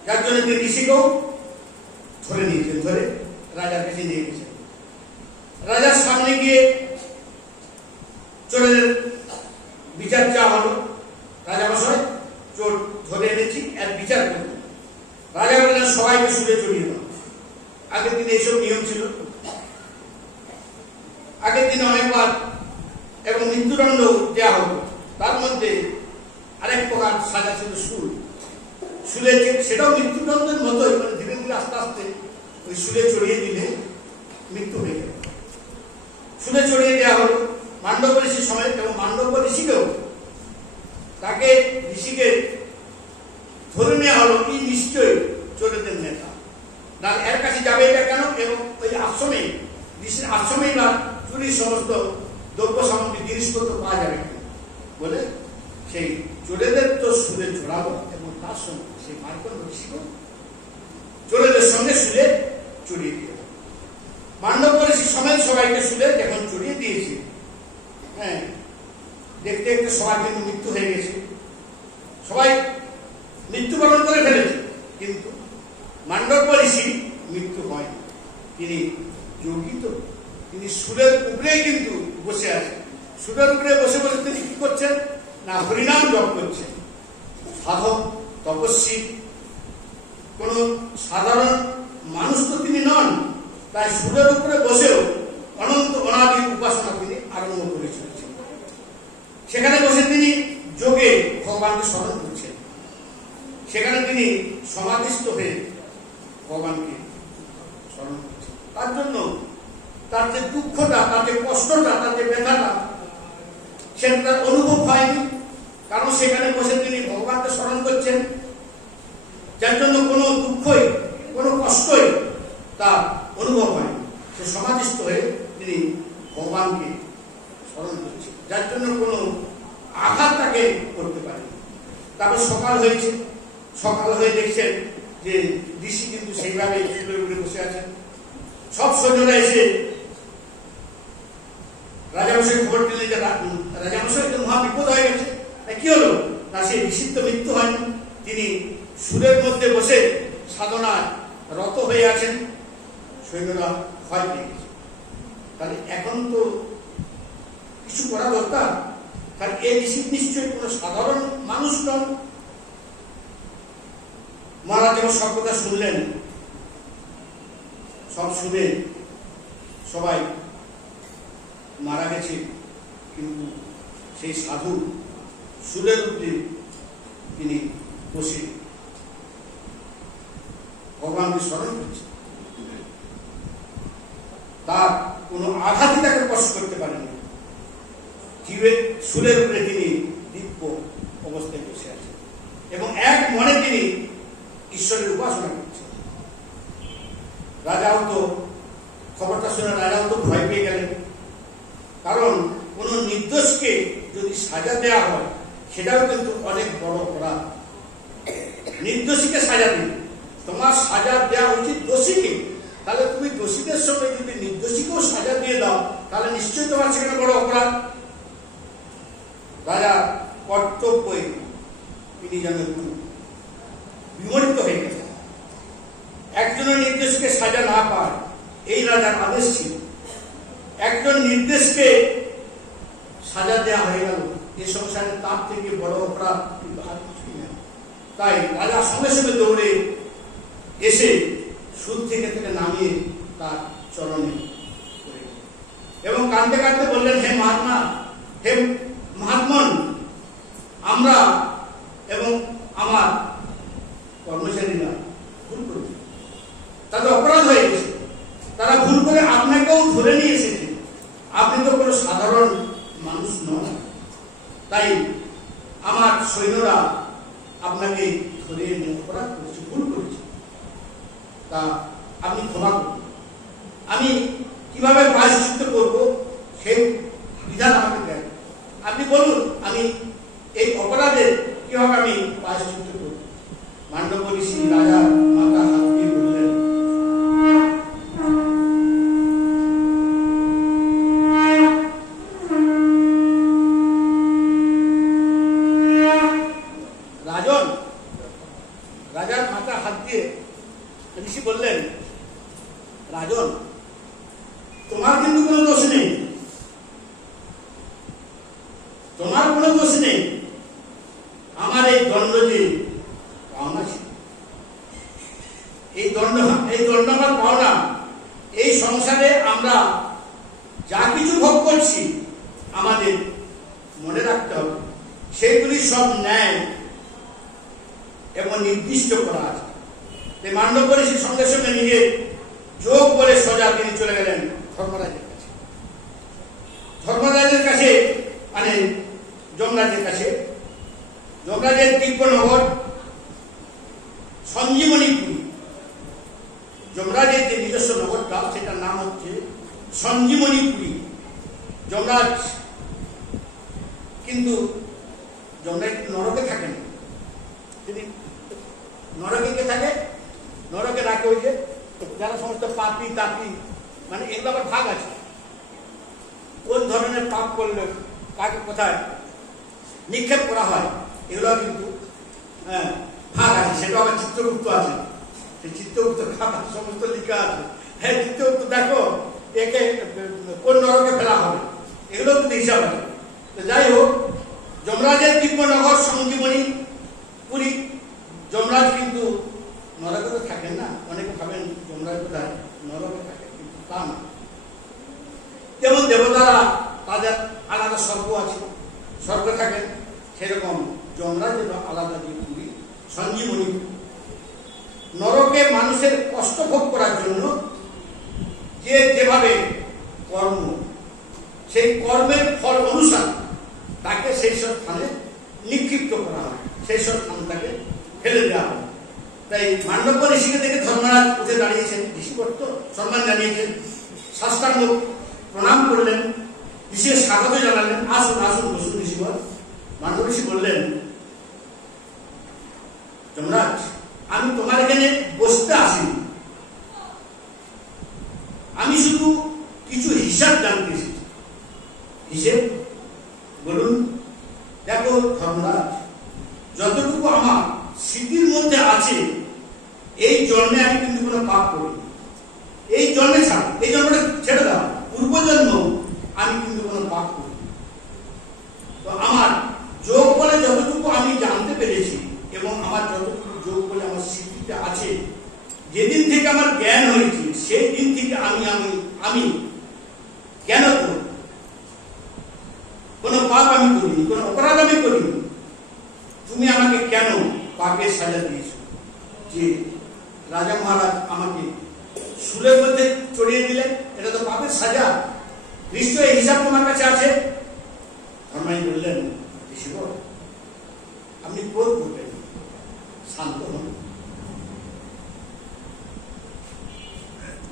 যার জন্য তিনি ঋষিকেও ধরে নিয়েছেন, ধরে রাজার কাছে নিয়ে গেছেন। রাজার সামনে গিয়ে চোরেদের বিচার চাওয়া হলো। রাজা মশাই চোর ধরে এনেছি, এর বিচার করুন। রাজা বললেন সবাইকে সুরে চড়িয়ে দাও। আগের দিনে এইসব নিয়ম ছিল, আগের দিনে অনেকবার, এবং মৃত্যুদণ্ড দেওয়া হতো। তার মধ্যে আরেক প্রকার সাজা ছিল সুর। শুলে সেটাও মৃত্যুদণ্ডের মতোই, মানে ধীরে ধীরে আস্তে আস্তে ওই শুলে চড়িয়ে দিলে মৃত্যু হয়ে গেল। শুলে চড়িয়ে দেওয়া হলো মান্ডব ঋষির সময়, এবং মান্ডব ঋষিকেও তাকে ঋষিকে ধরে নেওয়া হলো কি নিশ্চয়ই চোরেদের নেতা, না এর কাছে যাবে এটা কেন? এবং ওই আশ্রমে, ঋষির আশ্রমেই বা চুরির সমস্ত দ্রব্য সামগ্রী জিনিসপত্র পাওয়া যাবে বলে সেই চোরেদের তো সুরে চড়াবো, এবং তার সঙ্গে সেই মার্কণ্ড ঋষিকেও চোরেদের সঙ্গে সুরে চড়িয়ে দিল। মান্ডব ঋষি সমেত সবাইকে সুরে যখন চড়িয়ে দিয়েছে, হ্যাঁ দেখতে দেখতে সবার কিন্তু মৃত্যু হয়ে গেছে, সবাই মৃত্যুবরণ করে ফেলেছে, কিন্তু মান্ডব ঋষি মৃত্যু হয়। তিনি যোগী, তো তিনি সুরের উপরে কিন্তু বসে আছেন। সুরের উপরে বসে বসে তিনি কি করছেন না হরিনাম জপ করছেন। সাধক তপস্বী কোন সাধারণ মানুষ তো তিনি নন, তাই সুরের উপরে বসেও অনন্ত অনাদি উপাসনা তিনি আরম্ভ করে চলেছেন। সেখানে বসে তিনি যোগে ভগবানকে স্মরণ করছেন, সেখানে তিনি সমাধিস্থ হয়ে ভগবানকে স্মরণ করছেন। তার জন্য তার যে দুঃখটা, তার যে কষ্টটা, তার যে ব্যথাটা, সেটা তার অনুভব হয়নি, কারণ সেখানে বসে তিনি ভগবানকে স্মরণ করছেন। যার জন্য কোনো দুঃখই, কোনো কষ্টই তার অনুভব হয়নি। সে সমাধিস্থ হয়ে তিনি ভগবানকে স্মরণ করছেন, যার জন্য কোনো আঘাত তাকে করতে পারেনি। তারপর সকাল হয়েছে, সকাল হয়ে দেখছেন যে ঋষি কিন্তু সেইভাবে চুলের উপরে বসে আছেন। সব সৈন্যরা এসে রাজামশাই খবর দিলেন যে রাজামশাই তো মহা বিপদ হয়ে গেছে। কি হলো না, সেই ঋষির তো মৃত্যু হয়নি, তিনি সুরের মধ্যে বসে সাধনায় রত হয়ে আছেন। সৈন্যরা ভয় পেয়ে গেছে, তাহলে এখন তো কিছু করা দরকার। কারণ এই ঋষি নিশ্চয়ই কোনো সাধারণ মানুষ নন। মহারাজ যখন সব কথা শুনলেন, সব শুনে সবাই মারা গেছে, কিন্তু সেই সাধু সুরের উপরে তিনি বসে ভগবানকে স্মরণ করছেন। তার কোনো আঘাতই তাকে স্পর্শ করতে পারেনি। সুরের উপরে তিনি দিব্য অবস্থায় বসে আছেন, এবং এক মনে তিনি ঈশ্বরের উপাসনা করছেন। রাজাও তো খবরটা শুনে রাজাও তো ভয় পেয়ে গেলেন, কারণ কোন নির্দোষকে যদি সাজা দেওয়া হয় সেটাও কিন্তু অনেক বড় অপরাধ। নির্দোষীকে সাজা দিন, তোমার সাজা দেওয়া উচিত দোষীকে, তাহলে তুমি দোষীদের সঙ্গে যদি নির্দোষীকেও সাজা দিয়ে দাও তাহলে নিশ্চয়ই তোমার সেখানে বড় অপরাধ। রাজা কর্তব্যে তিনি যেন একটু বিমোহিত হয়ে গেছেন। একজনের নির্দেশকে সাজা না পায়, এই রাজার আদেশ ছিল। একজন নির্দেশকে সাজা দেওয়া হয়ে গেল, এ সংসারে তার থেকে বড় অপরাধ আর কিছুই নেই। তাই রাজা সঙ্গে সঙ্গে দৌড়ে এসে সুদ থেকে নামিয়ে তার চরণে এবং কাঁদতে কাঁদতে বললেন, হে মহাত্মা, হে মহাত্মন, আমরা এবং আমার কর্মচারীরা ভুল করেছি, তাদের অপরাধ হয়ে গেছে, তারা ভুল করে আপনাকেও ধরে নিয়ে এসেছে। আপনি তো কোনো সাধারণ মানুষ নন, তাই আমার সৈন্যরা আপনাকে ধরে নিয়ে অপরাধ তা আপনি ক্ষমা করুন, আমি কিভাবে প্রায়শ্চিত্ত করব সেই বিধান আমাকে দেন। আপনি বলুন আমি এই অপরাধের কিভাবে আমি প্রায়শ্চিত্ত করব। মান্ডব ঋষি রাজা মাথা হাত দিয়ে বললেন, রাজার মাথা হাত দিয়ে ঋষি বললেন, রাজন, তোমার কিন্তু কোনো দোষ নেই, তোমার কোনো দোষ নেই। আমার এই দণ্ড যে পাওনা ছিল, এই দণ্ড আমার পাওনা। এই সংসারে আমরা যা কিছু ভোগ করছি আমাদের মনে রাখতে হবে সেইগুলি সব ন্যায় এবং নির্দিষ্ট করা আছে। মান্ডব ঋষি সঙ্গে সঙ্গে নিজে যোগ বলে সোজা তিনি চলে গেলেন ধর্মরাজের কাছে। ধর্মরাজের কাছে মানে যমরাজের কাছে। যমরাজের দিব্যনগর সঞ্জীবনীপুরী। যমরাজের যে নিজস্ব নগরটা সেটার নাম হচ্ছে সঞ্জীবনীপুরী। যমরাজ কিন্তু যমরাজ নরকে থাকেন, তিনি নরকে কে থাকে? নরকে রাখে ওই যে যারা সমস্ত পাপি তাপি, মানে এগুলো আবার ভাগ আছে। কোন ধরনের পাপ করলে কাকে কোথায় নিক্ষেপ করা হয় এগুলো কিন্তু ভাগ আছে। সেটা আবার চিত্রগুপ্ত আছে, সেই চিত্রগুপ্ত খাতা সমস্ত লেখা আছে। হ্যাঁ, চিত্রগুপ্ত দেখো একে কোন নরকে ফেলা হবে, এগুলো কিন্তু হিসাব আছে। তো যাই হোক, যমরাজের দিব্যনগর সঞ্জীবনী পুরী। যমরাজ কিন্তু নরকে তো থাকেন না। অনেকে ভাবেন যমরাজ কোথায় নরকে থাকেন, কিন্তু তা না। যেমন দেবতারা তাদের আলাদা স্বর্গ আছে, স্বর্গে থাকেন, সেরকম যমরাজের আলাদা যে পুরী সঞ্জীবনী। নরকে মানুষের কষ্ট ভোগ করার জন্য যে যেভাবে কর্ম, সেই কর্মের ফল অনুসারে তাকে সেই সব স্থানে নিক্ষিপ্ত করা হয়, সেই সব স্থান তাকে ফেলে দেওয়া হয়। তাই মান্ডব ঋষিকে দেখে ধর্মরাজ উঠে দাঁড়িয়েছেন, ঋষিবর্ত সম্মান জানিয়েছেন, সাষ্টাঙ্গ প্রণাম করলেন, ঋষিকে স্বাগত জানালেন। আসুন আসুন বসুন ঋষিবর। মান্ডব ঋষি বললেন, যমরাজ, আমি তোমার এখানে বসতে আসিনি, আমি শুধু কিছু হিসাব জানতে এসেছি। হিসেব? বলুন। দেখো ধর্মরাজ, যতটুকু আমার স্মৃতির মধ্যে আছে, এই জন্মে আমি কিন্তু কোনো পাপ করিনি। এই জন্মে ছাড়া, এই জন্মটা ছেড়ে দাও, পূর্বজন্ম আমি কিন্তু কোনো পাপ করিনি। তো আমার যোগ বলে যতটুকু আমি জানতে পেরেছি এবং আমার যতটুকু যোগ বলে আমার স্মৃতিতে আছে, যেদিন থেকে আমার জ্ঞান হয়েছে সেই দিন থেকে আমি কেন কোনো পাপ আমি করিনি, কোনো অপরাধ আমি করিনি। তুমি আমাকে কেন পাপের সাজা দিয়েছ? যে রাজা মহারাজ আমাকে শুলের মধ্যে চড়িয়ে দিলেন, এটা তো পাপের সাজা। নিশ্চয়ই হিসাব তোমার কাছে আছে। ধর্মাই বললেন, ঋষিবর, আপনি ক্রোধ করবেন, শান্ত হন।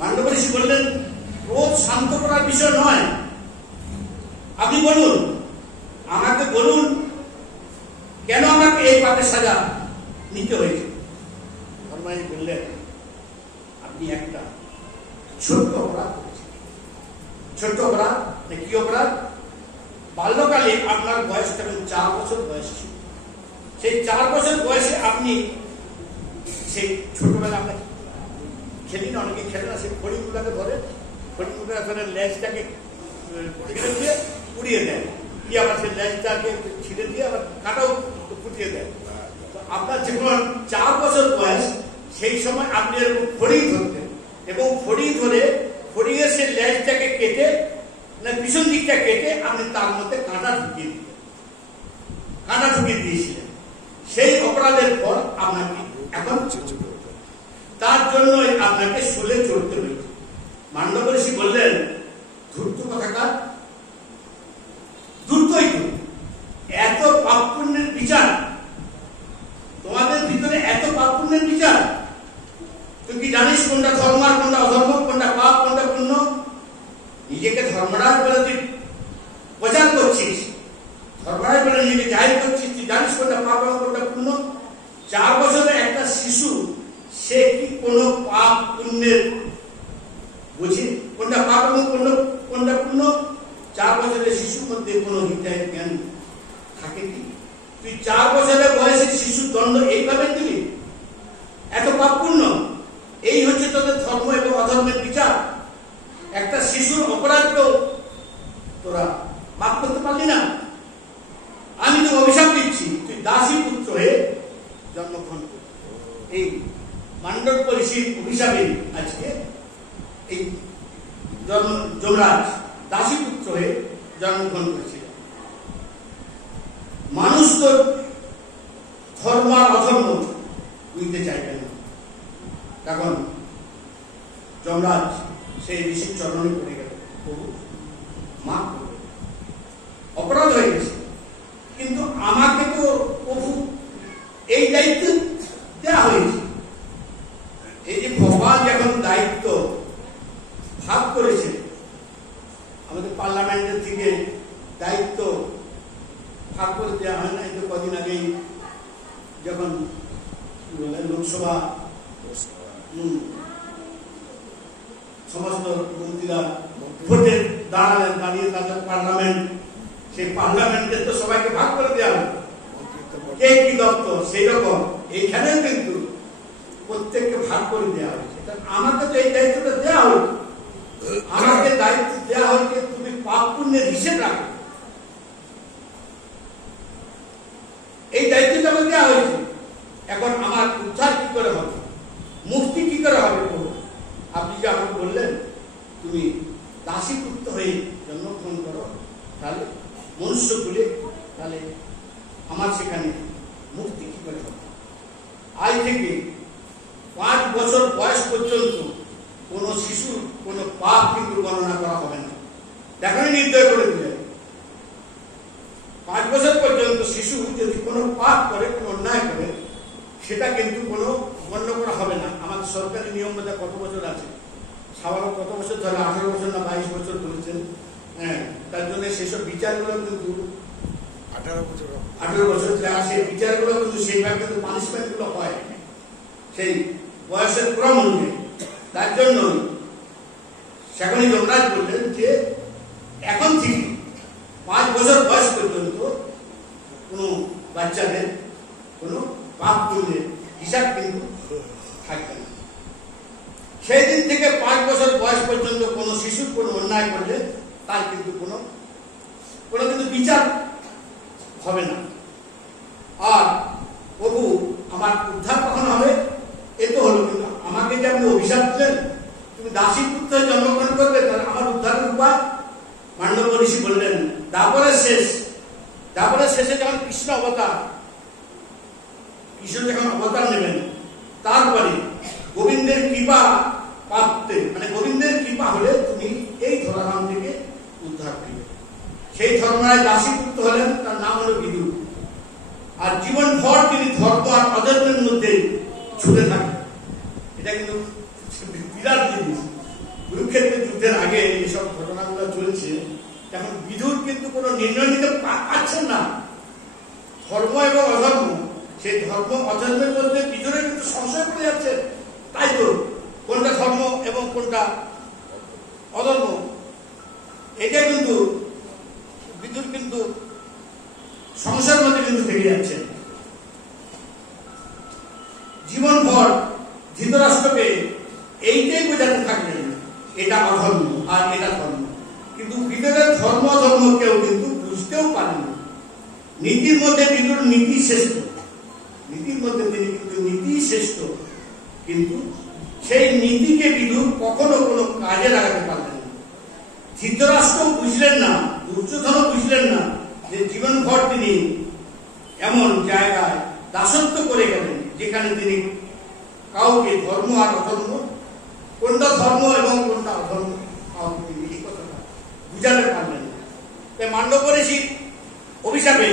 মান্ডব ঋষি বললেন, ক্রোধ শান্ত করার বিষয় নয়, আপনি বলুন, আমাকে বলুন কেন আমাকে এই পাপের সাজা নিতে হয়েছে। ধর্মাই বললেন, আপনি একটা ছোট্ট অপরাধ করেছেন। ছোট্ট অপরাধ? কি অপরাধ? বাল্যকালে আপনার বয়স তখন 4 বছর বয়স ছিল। সেই 4 বছর বয়সে আপনি সেই ছোটবেলা আমরা খেলি না, অনেকে খেলে না, সেই ফড়িগুলাকে ধরে, ফড়িগুলা ধরে লেজটাকে ছিঁড়ে দিয়ে পুড়িয়ে দেয়, দিয়ে আবার সেই লেজটাকে ছিঁড়ে দিয়ে আবার কাটাও ফুটিয়ে দেয়। তো আপনার যখন 4 বছর বয়স, সেই সময় আপনি এরকম ফড়িং ধরতেন এবং ফড়িং ধরে ফড়িংয়ের সেই লেজটাকে কেটে, না পিছন দিকটা কেটে আপনি তার মধ্যে কাঁটা ঢুকিয়ে দিতেন, কাঁটা ঢুকিয়ে দিয়েছিলেন। সেই অপরাধের পর আপনাকে এখন তার জন্যই আপনাকে শুলে চড়তে হয়েছে। মান্ডব ঋষি বললেন, ধূর্ত কথাকার, ধূর্তই তো, এত পাপ পুণ্যের বিচার তোমাদের ভিতরে, এত পাপ পুণ্যের বিচার তুই কি জানিস? কোনটা ধর্ম আর কোনটা অধর্ম, কোনটা পাপ কোনটা পুণ্য। নিজেকে ধর্মরাজ বলে তুই প্রচার করছিস, ধর্মরাজ বলে নিজেকে জাহির করছিস, তুই জানিস কোনটা পাপ এবং কোনটা পুণ্য। 4 বছরের একটা শিশু সে কি কোনো পাপ পুণ্যের বুঝি, কোনটা পাপ এবং কোনটা পুণ্য? 4 বছরের শিশুর মধ্যে কোনো হিতায় জ্ঞান থাকে কি? তুই 4 বছরের বয়সে শিশুর দণ্ড এইভাবে দিলি, এত পাপ পুণ্য? এই হচ্ছে তোদের ধর্ম এবং অধর্মের বিচার। একটা শিশুর অপরাধকেও তোরা মাফ করতে পারলি না। আমি তো অভিশাপ দিচ্ছি, তুই দাসী পুত্র হয়ে জন্মগ্রহণ করবি। এই মান্ডব ঋষির অভিশাপে আজকে এই যমরাজ দাসী পুত্র হয়ে জন্মগ্রহণ করেছিল। মানুষ তো ধর্ম আর অধর্ম বুঝতে চাইবে না। তখন যমরাজ সেই ঋষির চরণে পড়ে গেল, প্রভু মাফ করবে, অপরাধ হয়ে গেছে, কিন্তু আমাকে তো প্রভু এই দায়িত্ব দেওয়া হয়েছে। এই যে ভগবান যখন দায়িত্ব ভাগ করেছে, আমাদের পার্লামেন্টের থেকে দায়িত্ব ভাগ করে দেওয়া হয় না। এই তো কদিন আগেই যখন লোকসভা সমস্ত মন্ত্রীরা ভোটে দাঁড়ালেন, দাঁড়িয়ে তাদের পার্লামেন্ট, সেই পার্লামেন্টে তো সবাইকে ভাগ করে দেওয়া হলো, কে কি দপ্তর। সেই রকম এইখানেও কিন্তু প্রত্যেককে ভাগ করে দেওয়া হয়েছে। আমাকে তো এই দায়িত্বটা দেওয়া হয়েছে, আমাকে দায়িত্ব দেওয়া হয়েছে তুমি পাপ পুণ্যের হিসেব রাখো। এই দায়িত্বটা আমাকে দেওয়া হয়েছে। এখন আমার উদ্ধার কি করে হবে, মুক্তি কি করে হবে? আপনি যে আমাকে বললেন তুমি দাসী পুত্র হয়ে জন্মগ্রহণ করো, তাহলে মনুষ্য কুলে, তাহলে আমার সেখানে মুক্তি কি করে হবে? আজ থেকে 5 বছর বয়স পর্যন্ত কোনো শিশুর কোনো পাপ কিন্তু গণনা করা হবে না। দেখানে নির্দয় করে দিলে 5 বছর পর্যন্ত শিশু যদি কোনো পাপ করে, কোনো অন্যায় করে, সেটা কিন্তু কোনো গণ্য করা হবে না। আমাদের সরকারি নিয়ম মধ্যে কত বছর আছে, সাধারণত কত বছর ধরে, 18 বছর না 22 বছর বলেছেন। হ্যাঁ, তার জন্য সেসব বিচারগুলো কিন্তু 18 বছর সেই বিচারগুলো কিন্তু সেইভাবে কিন্তু পানিশমেন্ট গুলো হয় সেই বয়সের ক্রম অনুযায়ী। তার জন্য সেখানে যমরাজ বললেন যে এখন থেকে 5 বছর বয়স পর্যন্ত কোনো বাচ্চাদের কোনো পাপ পুণ্যের হিসাব কিন্তু থাকবে না। সেই দিন থেকে 5 বছর বয়স পর্যন্ত কোনো শিশুর কোনো অন্যায় করলে তার কিন্তু কোনো কিন্তু বিচার হবে না। আর প্রভু আমার উদ্ধার কখন হবে? এ তো হলো, কিন্তু আমাকে যে আপনি অভিশাপ দিলেন তুমি দাসী পুত্র জন্মগ্রহণ করবে, তাহলে আমার উদ্ধারের উপায়? মান্ডব ঋষি বললেন দাপরের শেষে যখন কৃষ্ণ যখন অবতার নেবেন, তারপরে গোবিন্দের কৃপা প্রাপ্তে, মানে গোবিন্দের কৃপা হলে তুমি এই ধরাধাম থেকে উদ্ধার করবে। সেই ধর্মরায় দাসী পুত্র হলেন, তার নাম হলো বিদুর। আর জীবন ভর তিনি ধর্ম আর অধর্মের মধ্যে ছুটে থাকেন। এটা কিন্তু বিরাট জিনিস। কুরুক্ষেত্রের যুদ্ধের আগে এইসব ঘটনাগুলো চলছে, এখন বিদুর কিন্তু কোনো নির্ণয় নিতে পারছেন না। ধর্ম এবং অধর্ম, সেই ধর্ম অধর্মের মধ্যে বিদুরে কিন্তু সংশয় পড়ে যাচ্ছে। তাই তো কোনটা ধর্ম এবং কোনটা অধর্ম, এটা কিন্তু বিদুর কিন্তু সংসারের মধ্যে কিন্তু থেকে যাচ্ছে। জীবন ভর ধৃতরাষ্ট্রকে এইটাই বোঝাতে থাকলেন এটা অধর্ম আর এটা ধর্ম, কিন্তু বিদুরের ধর্ম ধর্ম কেউ কিন্তু বুঝতেও পারেন না। নীতির মধ্যে বিদুর নীতি শ্রেষ্ঠ, নীতির মধ্যে তিনি কিন্তু নীতি শ্রেষ্ঠ, কিন্তু সেই নীতিকে বিদুর কখনো কোনো কাজে লাগাতে পারলেন না। ধৃতরাষ্ট্র বুঝলেন না, দুর্যোধনও বুঝলেন না যে জীবনভর তিনি এমন জায়গায় দাসত্ব করে গেলেন যেখানে তিনি কাউকে ধর্ম আর অধর্ম, কোনটা ধর্ম এবং কোনটা অধর্ম, কাউকে তিনি এই কথাটা বুঝাতে পারলেন না। তাই মান্ডব ঋষির অভিশাপে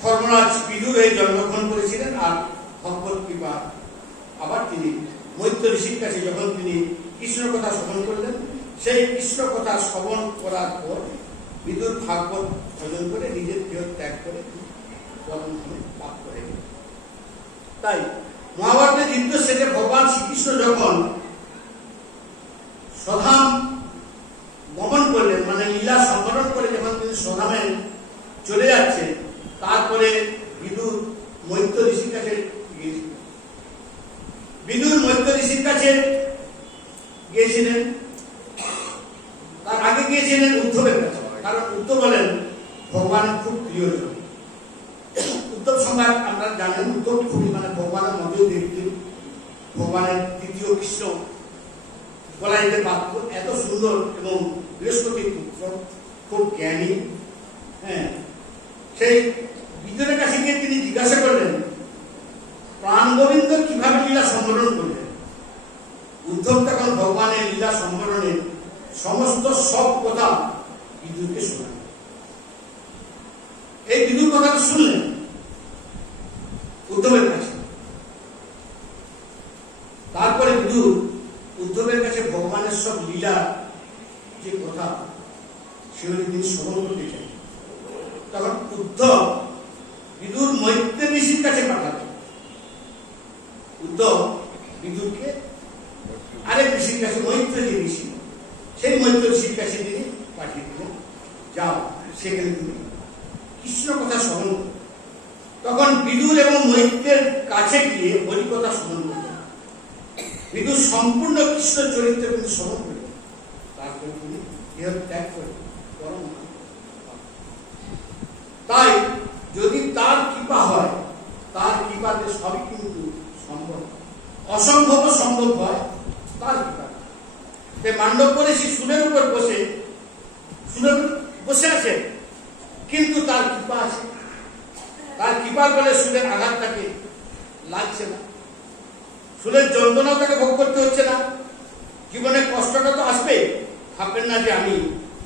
ধর্মরাজ বিদুর হয়ে জন্মগ্রহণ করেছিলেন। আর ভগবত কৃপা আবার তিনি মৈত্র ঋষির কাছে যখন তিনি কৃষ্ণ কথা শ্রবণ করলেন, সেই কৃষ্ণ কথা শ্রবণ করার পর বিদুর ভাগবত ভজন করে নিজের দেহ ত্যাগ করে পরম ধামে লাভ করে গেলেন। তাই মহাভারতের যুদ্ধ শেষে ভগবান শ্রীকৃষ্ণ যখন স্বধাম গমন করলেন, মানে লীলা সম্পাদন করে যখন তিনি স্বধামে চলে যাচ্ছেন, তারপরে বিদুর মৈত্র ঋষির কাছে গিয়েছিলেন। বিদুর মৈত্র ঋষির কাছে গিয়েছিলেন, তার আগে গিয়েছিলেন উদ্ধবের কাছে। কারণ উদ্ধব বলেন ভগবানের খুব প্রিয়জন। উদ্ধব সম্রাট আমরা জানেন, উদ্ধব খুবই মানে ভগবানের মধ্যেও দেখতেন, ভগবানের তৃতীয় কৃষ্ণ বলা যেতে পারত। এত সুন্দর এবং বৃহস্পতির পুত্র, খুব জ্ঞানী। হ্যাঁ, সেই বিদুরের কাছে গিয়ে তিনি জিজ্ঞাসা করলেন প্রাণ গোবিন্দ কিভাবে লীলা সম্বরণ করলেন। উদ্ধব তখন ভগবানের লীলা সম্বরণের সমস্ত সব কথা বিদুরকে শোনালেন। এই বিদুর কথাটা শুনলেন উদ্ধবের কাছে। তারপরে বিদুর উদ্ধবের কাছে ভগবানের সব লীলা যে কথা সেগুলি তিনি শ্রবণ করতে চান। তখন উদ্ধব বিদুর মৈত্র ঋষির কাছে পাঠালেন। উদ্ধব বিদুরকে আরেক ঋষির কাছে, মৈত্র যে ঋষি, সেই মৈত্র ঋষির কাছে তিনি পাঠিয়ে দিলেন, যাও সেখানে তুমি কৃষ্ণ কথা শ্রবণ করো। তখন বিদুর এবং মৈত্রের কাছে গিয়ে হরি কথা শ্রবণ করলেন। বিদুর সম্পূর্ণ কৃষ্ণ চরিত্র কিন্তু শ্রবণ করলেন। তারপরে তিনি দেহ ত্যাগ করে পরম। তাই যদি তার কৃপা হয়, তার কৃপাতে সবই কিন্তু সম্ভব। অসম্ভব সম্ভব হয় তার কৃপা। মান্ডব ঋষি সুরের উপর বসে আছে, কিন্তু তার কৃপা আছে। তার কৃপার বলে সুরের আঘাত তাকে লাগছে না, সুরের যন্ত্রণাও তাকে ভোগ করতে হচ্ছে না। জীবনে কষ্টটা তো আসবে। ভাববেন না যে আমি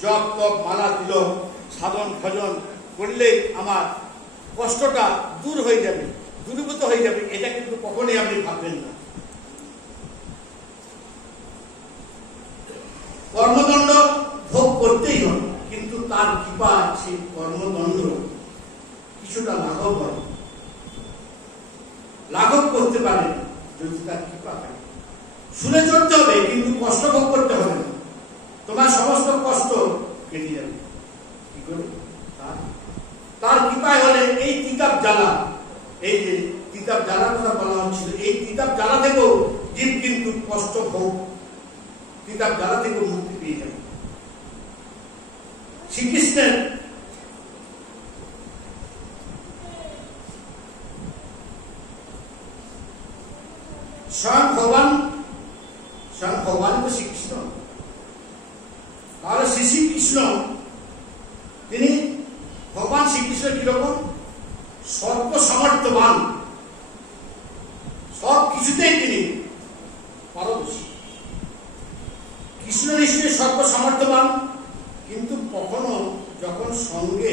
জপ তপ মালা তিলক সাধন ভজন করলে আমার কষ্টটা দূর হয়ে যাবে, দূরীভূত হয়ে যাবে, এটা কিন্তু কখনোই আপনি ভাববেন না। কর্মদণ্ড ভোগ করতেই হবে, কিন্তু তার কৃপা সেই কর্মদণ্ড কিছুটা লাঘব হয়, লাঘব করতে পারে যদি তার কৃপা থাকে। শুনে চলতে হবে, কিন্তু কষ্ট ভোগ করতে হবে না। তোমার সমস্ত কষ্ট কেটে যাবে কি করে? তার কৃপায় হলে এই তিতাব জ্বালা, এই যে তিতাব জ্বালার কথা বলা হচ্ছিল, এই তিতাব জ্বালা থেকেও জীব কিন্তু কষ্ট ভোগ, তিতাব জ্বালা থেকেও মুক্তি পেয়ে যাবে। শ্রীকৃষ্ণের স্বয়ং ভগবান তো শ্রীকৃষ্ণ। তাহলে শ্রীকৃষ্ণ তিনি ভগবান শ্রীকৃষ্ণ কিরকম? সর্ব সামর্থ্যবান, সব কিছুতেই তিনি পারদর্শী। কৃষ্ণ নিশ্চয়ই সর্ব সামর্থ্যবান, কিন্তু কখনো যখন সঙ্গে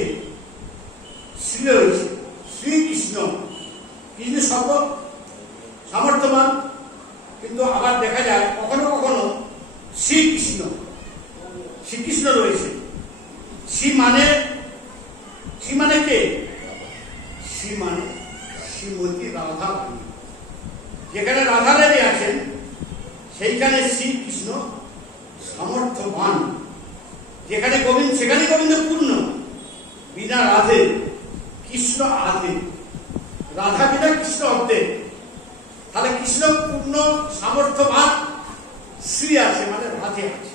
শ্রী রয়েছে শ্রীকৃষ্ণ, কৃষ্ণ সর্ব সামর্থ্যবান, কিন্তু আবার দেখা যায় কখনো কখনো শ্রীকৃষ্ণ রয়েছে। শ্রী মানে কে? শ্রী মানে শ্রীমতী রাধা রানী। যেখানে রাধা রানী আছেন সেইখানে শ্রীকৃষ্ণ সামর্থ্যবান। যেখানে গোবিন্দ সেখানে গোবিন্দ পূর্ণ। বিনা রাধে কৃষ্ণ আধে, রাধা বিনা কৃষ্ণ অর্ধেক। তাহলে কৃষ্ণ পূর্ণ সামর্থ্যবান, শ্রী আছে মানে রাধে আছে।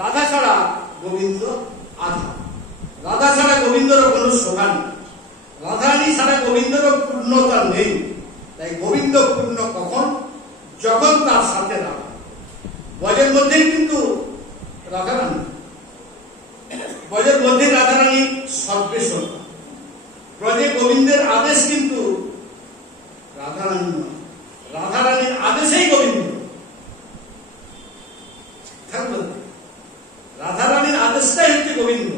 রাধা ছাড়া গোবিন্দ আধা, রাধা ছাড়া গোবিন্দর কোনো শোভা নেই, রাধারানী ছাড়া গোবিন্দর পূর্ণতা নেই। তাই গোবিন্দ পূর্ণ কখন? যখন তার সাথে রাধা। ব্রজের মধ্যেই কিন্তু রাধারানী, ব্রজের মধ্যে রাধারানী সর্বেশ্বর। ব্রজে গোবিন্দের আদেশ কিন্তু রাধারানী নয়, রাধারানীর আদেশেই গোবিন্দ। রাধারানীর আদেশটাই হচ্ছে গোবিন্দ।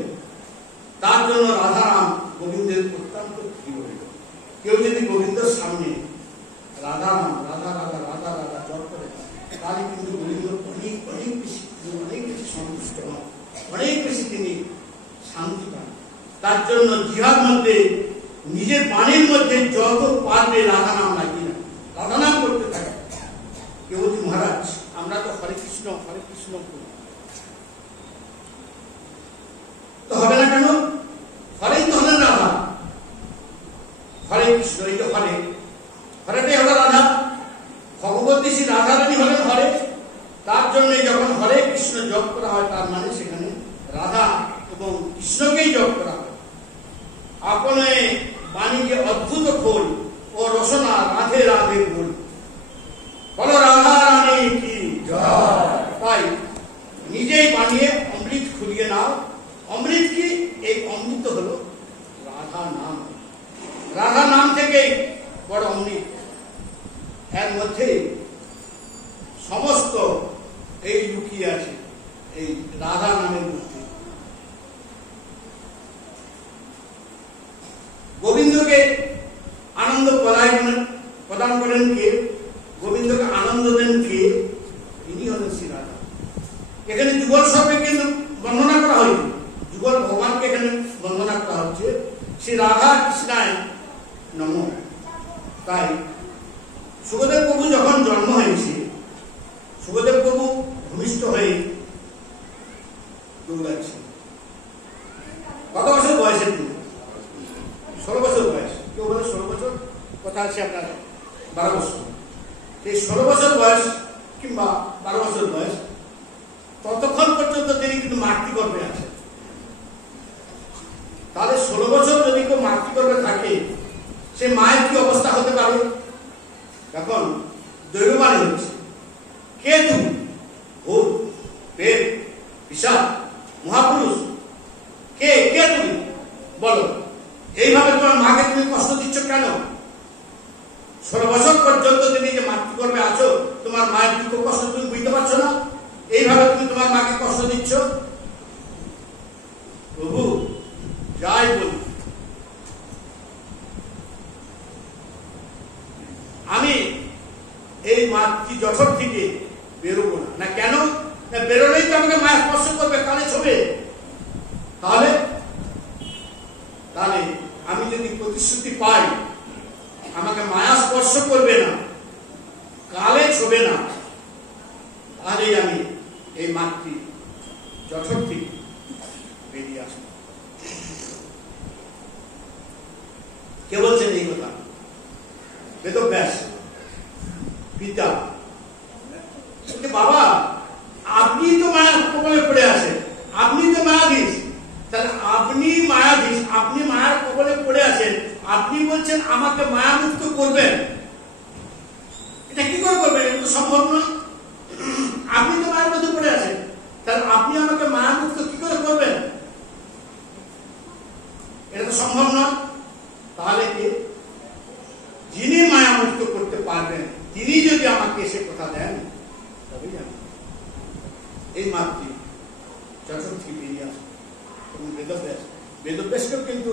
তার জন্য রাধারাম গোবিন্দের অত্যন্ত প্রিয়। কেউ যদি গোবিন্দের সামনে জন্য জিহার মধ্যে নিজের বাণীর মধ্যে যত পারবে রাধা নাম লাগিয়ে না, রাধা নাম করতে থাকে। কেউ বলছি মহারাজ আমরা তো হরে কৃষ্ণ করি, তো হবে না কেন? হরেই তো হলেন রাধা, হরে কৃষ্ণ, এই তো হরেটাই হলো রাধা। ভগবতী শ্রী রাধারানী হলেন হরে। তার জন্য যখন হরে কৃষ্ণ জপ করা হয় তার মানে সেখানে রাধা এবং কৃষ্ণকেই জপ করা হয়। আপনে বাণীকে অদ্ভুত খোল ও রসনা রাধে রাধে বল, বলো রাধা রানী কি জয়। তাই নিজেই বানিয়ে অমৃত খুলিয়ে নাও। অমৃত কি? এই অমৃত হলো রাধা নাম। রাধা নাম থেকেই বড় অমৃত, এর মধ্যে সমস্ত এই লুকিয়ে আছে, এই রাধা নামের মধ্যে। গোবিন্দকে আনন্দ প্রদান করেন কে? গোবিন্দকে আনন্দ দেন কে? ইনি হলেন শ্রী রাধা। এখানে যুগল শব্দে কিন্তু বর্ণনা করা হয়নি, যুগল ভগবানকে এখানে বর্ণনা করা হচ্ছে শ্রী রাধা কৃষ্ণায় নম। তাই সুখদেব প্রভু যখন জন্ম হয়েছে, সুখদেব প্রভু ভূমিষ্ঠ হয়ে দৌড়াচ্ছে। কত বছর বয়সে? 16 বছর বয়স। কেউ বলে 16 বছর, কথা আছে আপনার 12 বছর। এই 16 বছর বয়স কিংবা 12 বছর বয়স, ততক্ষণ পর্যন্ত তিনি কিন্তু মাতৃগর্ভে আছেন। তাহলে 16 বছর যদি কেউ মাতৃগর্ভে থাকে, সে মায়ের কি অবস্থা হতে পারে? এখন দৈববাণী হচ্ছে, কে তুমি? ভূত, প্রেত, পিশাচ, মহাপুরুষ, কে তুমি বলো? এইভাবে তোমার মাকে তুমি কষ্ট দিচ্ছ কেন? 16 বছর পর্যন্ত তুমি যে মাতৃগর্ভে আছো, তোমার মায়ের দুঃখ কষ্ট তুমি বুঝতে পারছো না? এইভাবে তুমি তোমার মাকে কষ্ট দিচ্ছ। প্রভু যাই বলি, আমি এই মাতৃ জঠর থেকে বেরোবো না। কেন? না বেরোলেই তো আমাকে মায়া স্পর্শ করবে, কানে ছবে। তাহলে আমি যদি প্রতিশ্রুতি পাই আমাকে মায়া স্পর্শ করবে না, কালে ছবে না, তাহলেই আমি এই মাতৃ জঠর থেকে বেরিয়ে আসব। কে বলছেন এই কথা? বেদব্যাস পিতা। বাবা আপনি তো মায়া কবলে পড়ে আছেন, আপনি তো মায়াধীশ, তাহলে আপনি মায়াধীশ, আপনি মায়ার কবলে পড়ে আছেন, আপনি বলছেন আমাকে মায়ামুক্ত করবেন। এটা কি করে করবেন? এটা তো সম্ভব নয়। আপনি তো মায়ের মধ্যে পড়ে আছেন, তাহলে আপনি আমাকে মায়ামুক্ত কি করে করবেন? এটা তো সম্ভব নয়। তাহলে কি যিনি মায়ামুক্ত করতে পারবেন তিনি যদি আমাকে এসে কথা দেন, তবেই আমি এই মাতৃ জঠর থেকে বেরিয়ে আসবো। এবং বেদব্যাসকেও কিন্তু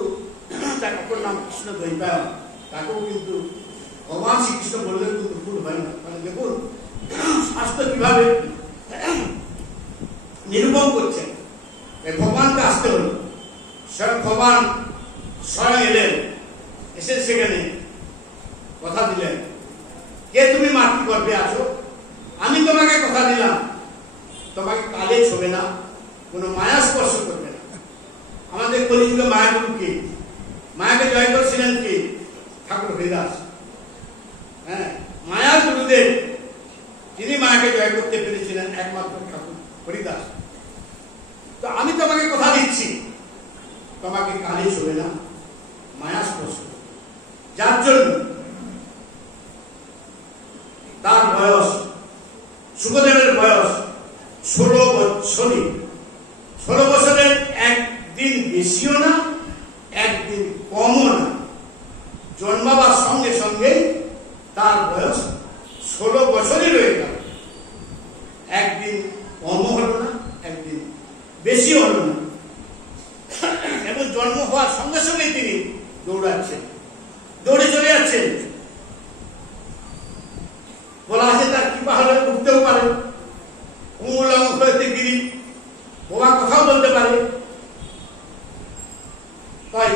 তার অপর নাম কৃষ্ণ দ্বৈপায়ন, তাকেও কিন্তু ভগবান শ্রীকৃষ্ণ বললেও কিন্তু ভুল হয় না। মানে দেখুন শাস্ত্র কিভাবে নিরূপণ করছেন। ভগবানকে আসতে হল, স্বয়ং ভগবান স্বয়ং এলেন, এসে সেখানে কথা দিলেন, কে তুমি মাতৃগর্ভে আছো? আমি তোমাকে কথা দিলাম, তোমাকে কালে ছবে না, কোনো মায়া স্পর্শ করবে না। আমাদের কলিযুগে মায়াগুরু কে? মায়াকে জয় করেছিলেন কে? ঠাকুর হরিদাস। হ্যাঁ, মায়া গুরুদেব, তিনি মায়াকে জয় করতে পেরেছিলেন একমাত্র ঠাকুর হরিদাস। তো আমি তোমাকে কথা দিচ্ছি, তোমাকে কালে ছবে না, মায়া স্পর্শ। যার জন্য তার বয়স, সুখদেবের বয়স 16 বছরই। 16 বছরের একদিন বেশিও না, একদিন কমও না। জন্মাবার সঙ্গে সঙ্গে তার বয়স 16 বছরই রয়ে গেল। একদিন কমও হলো না, একদিন বেশিও হলো না। এবং জন্ম হওয়ার সঙ্গে সঙ্গে তিনি দৌড়াচ্ছেন, দৌড়ে চলে যাচ্ছেন। বলা আছে তার কৃপা হলে উঠতেও পারে, উমুলং হইতে গিরি, বোবা কথাও বলতে পারে। তাই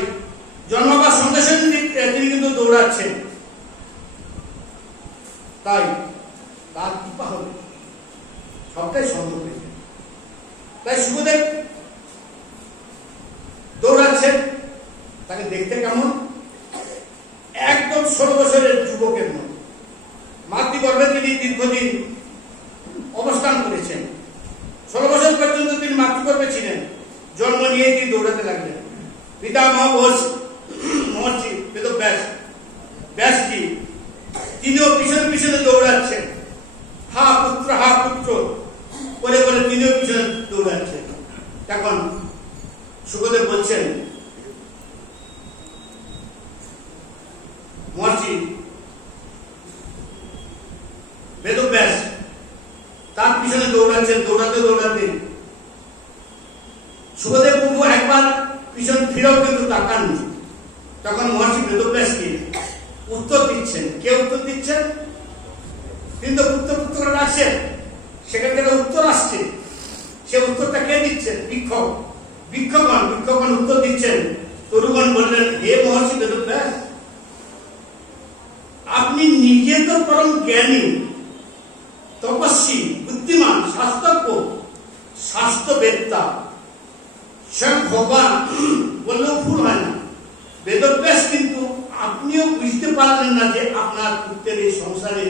তাই তার কৃপা হবে, সবটাই সম্ভব হয়েছে। তাই সুখদেব দৌড়াচ্ছেন, তাকে দেখতে কেমন? একদম 16 বছরের যুবকের মতো। মাতৃগর্ভে তিনি দীর্ঘদিন অবস্থান করেছেন, 16 বছর পর্যন্ত তিনি মাতৃগর্ভে ছিলেন। জন্ম নিয়ে তিনি দৌড়াতে লাগলেন। পিতামহ মহর্ষি বেদব্যাস ব্যাসজি তিনিও পিছনে পিছনে দৌড়াচ্ছেন, হা পুত্র বলে বলে তিনিও পিছনে দৌড়াচ্ছেন। তখন সুখদেব বলছেন, মহর্ষি বেদব্যাস তার পিছনে দৌড়াচ্ছেন। দৌড়াতে দৌড়াতে সুখদেব প্রভু একবার পিছন ফিরেও কিন্তু তাকাননি। তখন মহর্ষি বেদব্যাসকে উত্তর দিচ্ছেন। কে উত্তর দিচ্ছেন? কিন্তু পুত্র আসছেন, সেখান থেকে উত্তর আসছে। সে উত্তরটা কে দিচ্ছেন? ভিক্ষকগণ উত্তর দিচ্ছেন। তরুগণ বললেন, হে মহর্ষি বেদব্যাস, আপনি নিজে তো পরম জ্ঞানী, তপস্বী, বুদ্ধিমান, শাস্ত্রজ্ঞ, শাস্ত্রবেত্তা, স্বয়ং ভগবান বললেও ভুল হয় না। বেদব্যাস কিন্তু আপনিও বুঝতে পারলেন না যে আপনার পুত্রের এই সংসারে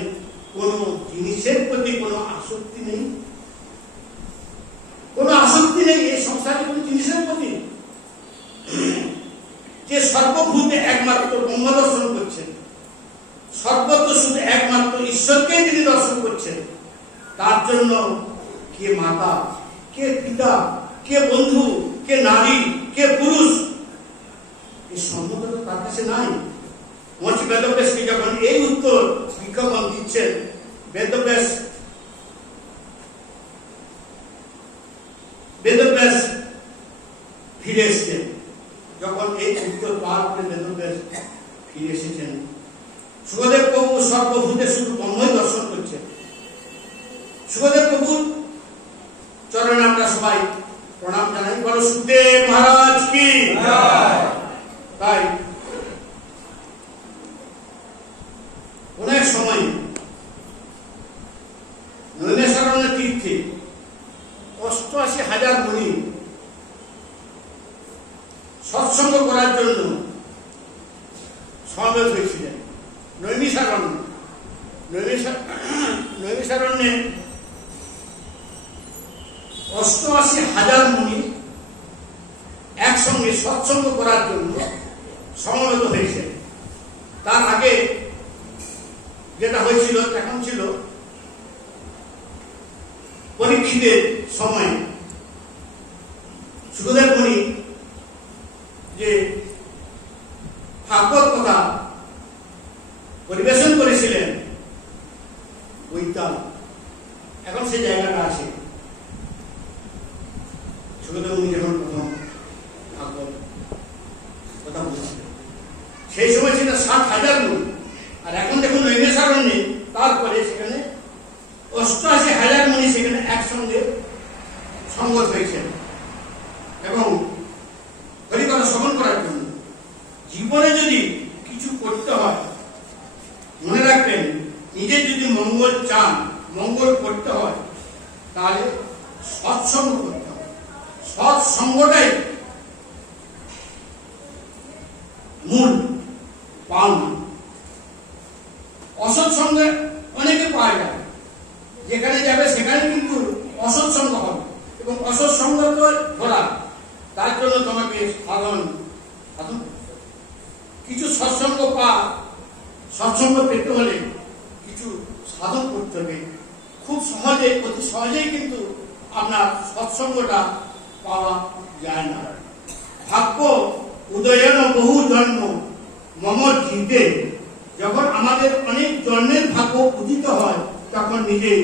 কোন জিনিসের প্রতি কোনো আসক্তি নেই, কোনো আসক্তি নেই এই সংসারে কোন জিনিসের প্রতি। যে সর্বভূতে একমাত্র ব্রহ্ম দর্শন করছেন, সর্বত্র শুধু একমাত্র ঈশ্বরকেই তিনি দর্শন করছেন, তার জন্য কে মাতা, কে পিতা, কে বন্ধু, কে নারী, কে পুরুষ, এই সম্মততা তার কাছে নাই। মহর্ষি বেদব্যাসকে যখন এই উত্তর ভিক্ষকগণ দিচ্ছেন, বেদব্যাস ফিরে এসেছেন। যখন এই উত্তর পার করে বেদব্যাস ফিরে এসেছেন, সুখদেব প্রভু সর্বভূতে শুধু ব্রহ্মই দর্শন করছেন। সুখদেব প্রভুর চরণে আমরা সবাই প্রণাম জানাই। বলো সুখদেব মহারাজ কি। তাই অনেক সময় নৈমিষারণ্য তীর্থে 88,000 মুনি সৎসঙ্গ করার জন্য সমবেত হয়েছিলেন। নৈমিষারণ্যে 88,000 মুনি একসঙ্গে সৎসঙ্গ করার জন্য সমবেত হয়েছে। তার আগে যেটা হয়েছিল, এখন ছিল পরীক্ষিতের সময় সুখদেব মুনি যে ভাগবত কথা পরিবেশন করেছিলেন বৈতাল, এখন সেই জায়গাটা আছে। সুখদেব মুনি যখন প্রথম ভাগবত কথা বলেছিলেন, সেই সময় ছিল 60,000 মুনি। আর এখন দেখুন নৈমিষারণ্যে তারপরে সেখানে 88,000 মুনি সেখানে একসঙ্গে সংগত হয়েছেন এবং হরিকথা শ্রবণ করার জন্য। জীবনে যদি কিছু করতে হয়, মনে রাখবেন, নিজের যদি মঙ্গল চান, মঙ্গল করতে হয়, তাহলে সৎসঙ্গ করতে হবে। সৎসঙ্গটাই মূল পাওনা। অসৎসঙ্গে অনেকে পাওয়া যায়, যেখানে যাবে সেখানে কিন্তু অসৎসঙ্গ হবে এবং অসৎসঙ্গ তো ধরা। তার জন্য তোমাকে সাধন কিছু সৎসঙ্গ পেতে হলে কিছু সাধন করতে হবে। খুব সহজে, অতি সহজেই কিন্তু আপনার সৎসঙ্গটা পাওয়া যায় না। ভাগ্য উদয়ন বহু জন্ম মম জিতে, যখন আমাদের অনেক জন্মের ভাগ্য উদিত হয়, তখন নিজেই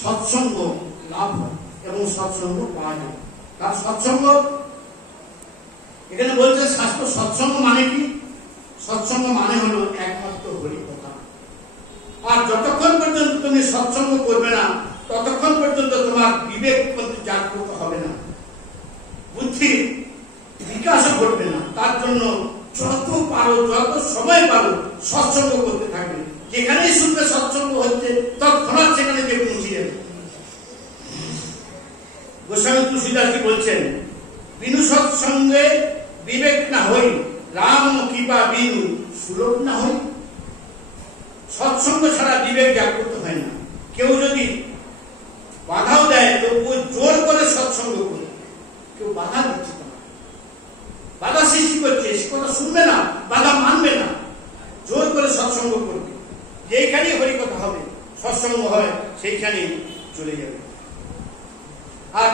সৎসঙ্গ লাভ হয় এবং সৎসঙ্গ পাওয়া যায়। তার সৎসঙ্গ এখানে বলছে শাস্ত্র। সৎসঙ্গ মানে কি? সৎসঙ্গ মানে হলো একমাত্র হরি কথা। আর যতক্ষণ পর্যন্ত তুমি সৎসঙ্গ করবে না, ততক্ষণ পর্যন্ত তোমার বিবেক জাগ্রত হবে না, বুদ্ধি বিকাশও ঘটবে না। তার জন্য যত পারো, যত সময় পারো সৎসঙ্গ করতে থাকবে। যে যেখানেই শুনবে সৎসঙ্গ হচ্ছে তৎক্ষণাৎ সেখানে গিয়ে পৌঁছে যাবে। গোস্বামী তুলসীদাসজি বলছেন, বিনু সৎসঙ্গে বিবেক না হই, রাম কৃপা বিনু সুলভ না হই। সৎসঙ্গ ছাড়া বিবেক জাগ্রত হয় না। কেউ যদি বাধাও দেয় তো ওই জোর করে সৎসঙ্গ করে, কেউ বাধা দিচ্ছে না, বাধা সৃষ্টি করছে, সে কথা শুনবে না, বাধা মানবে না, জোর করে সৎসঙ্গ করবে। যেইখানেই হরিকথা হবে, সৎসঙ্গ হয়, সেইখানেই চলে যাবে। আর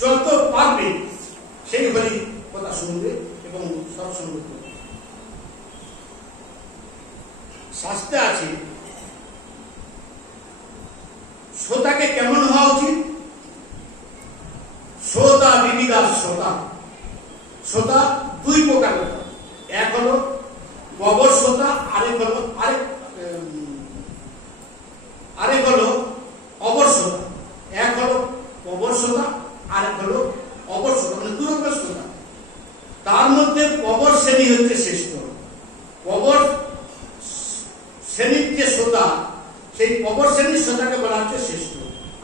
যত পারবে সেই হরি কথা শুনবে এবং সৎসঙ্গ করবে। শাস্ত্রে আছে শ্রোতাকে কেমন হওয়া উচিত। শ্রোতা বিবিধা শ্রোতা। শ্রোতা দুই প্রকার, এক হলো কবর শ্রোতা, আরেক হলো অবর শ্রোতা। এক হলো কবর শ্রোতা, আরেক হলো অবর শ্রোতা, মানে দু রকমের শ্রোতা। তার মধ্যে কবর শ্রেণী হচ্ছে শ্রেষ্ঠ। কবর শ্রেণীর যে শ্রোতা, সেই কবর শ্রেণীর শ্রোতাকে বলা হচ্ছে শ্রেষ্ঠ,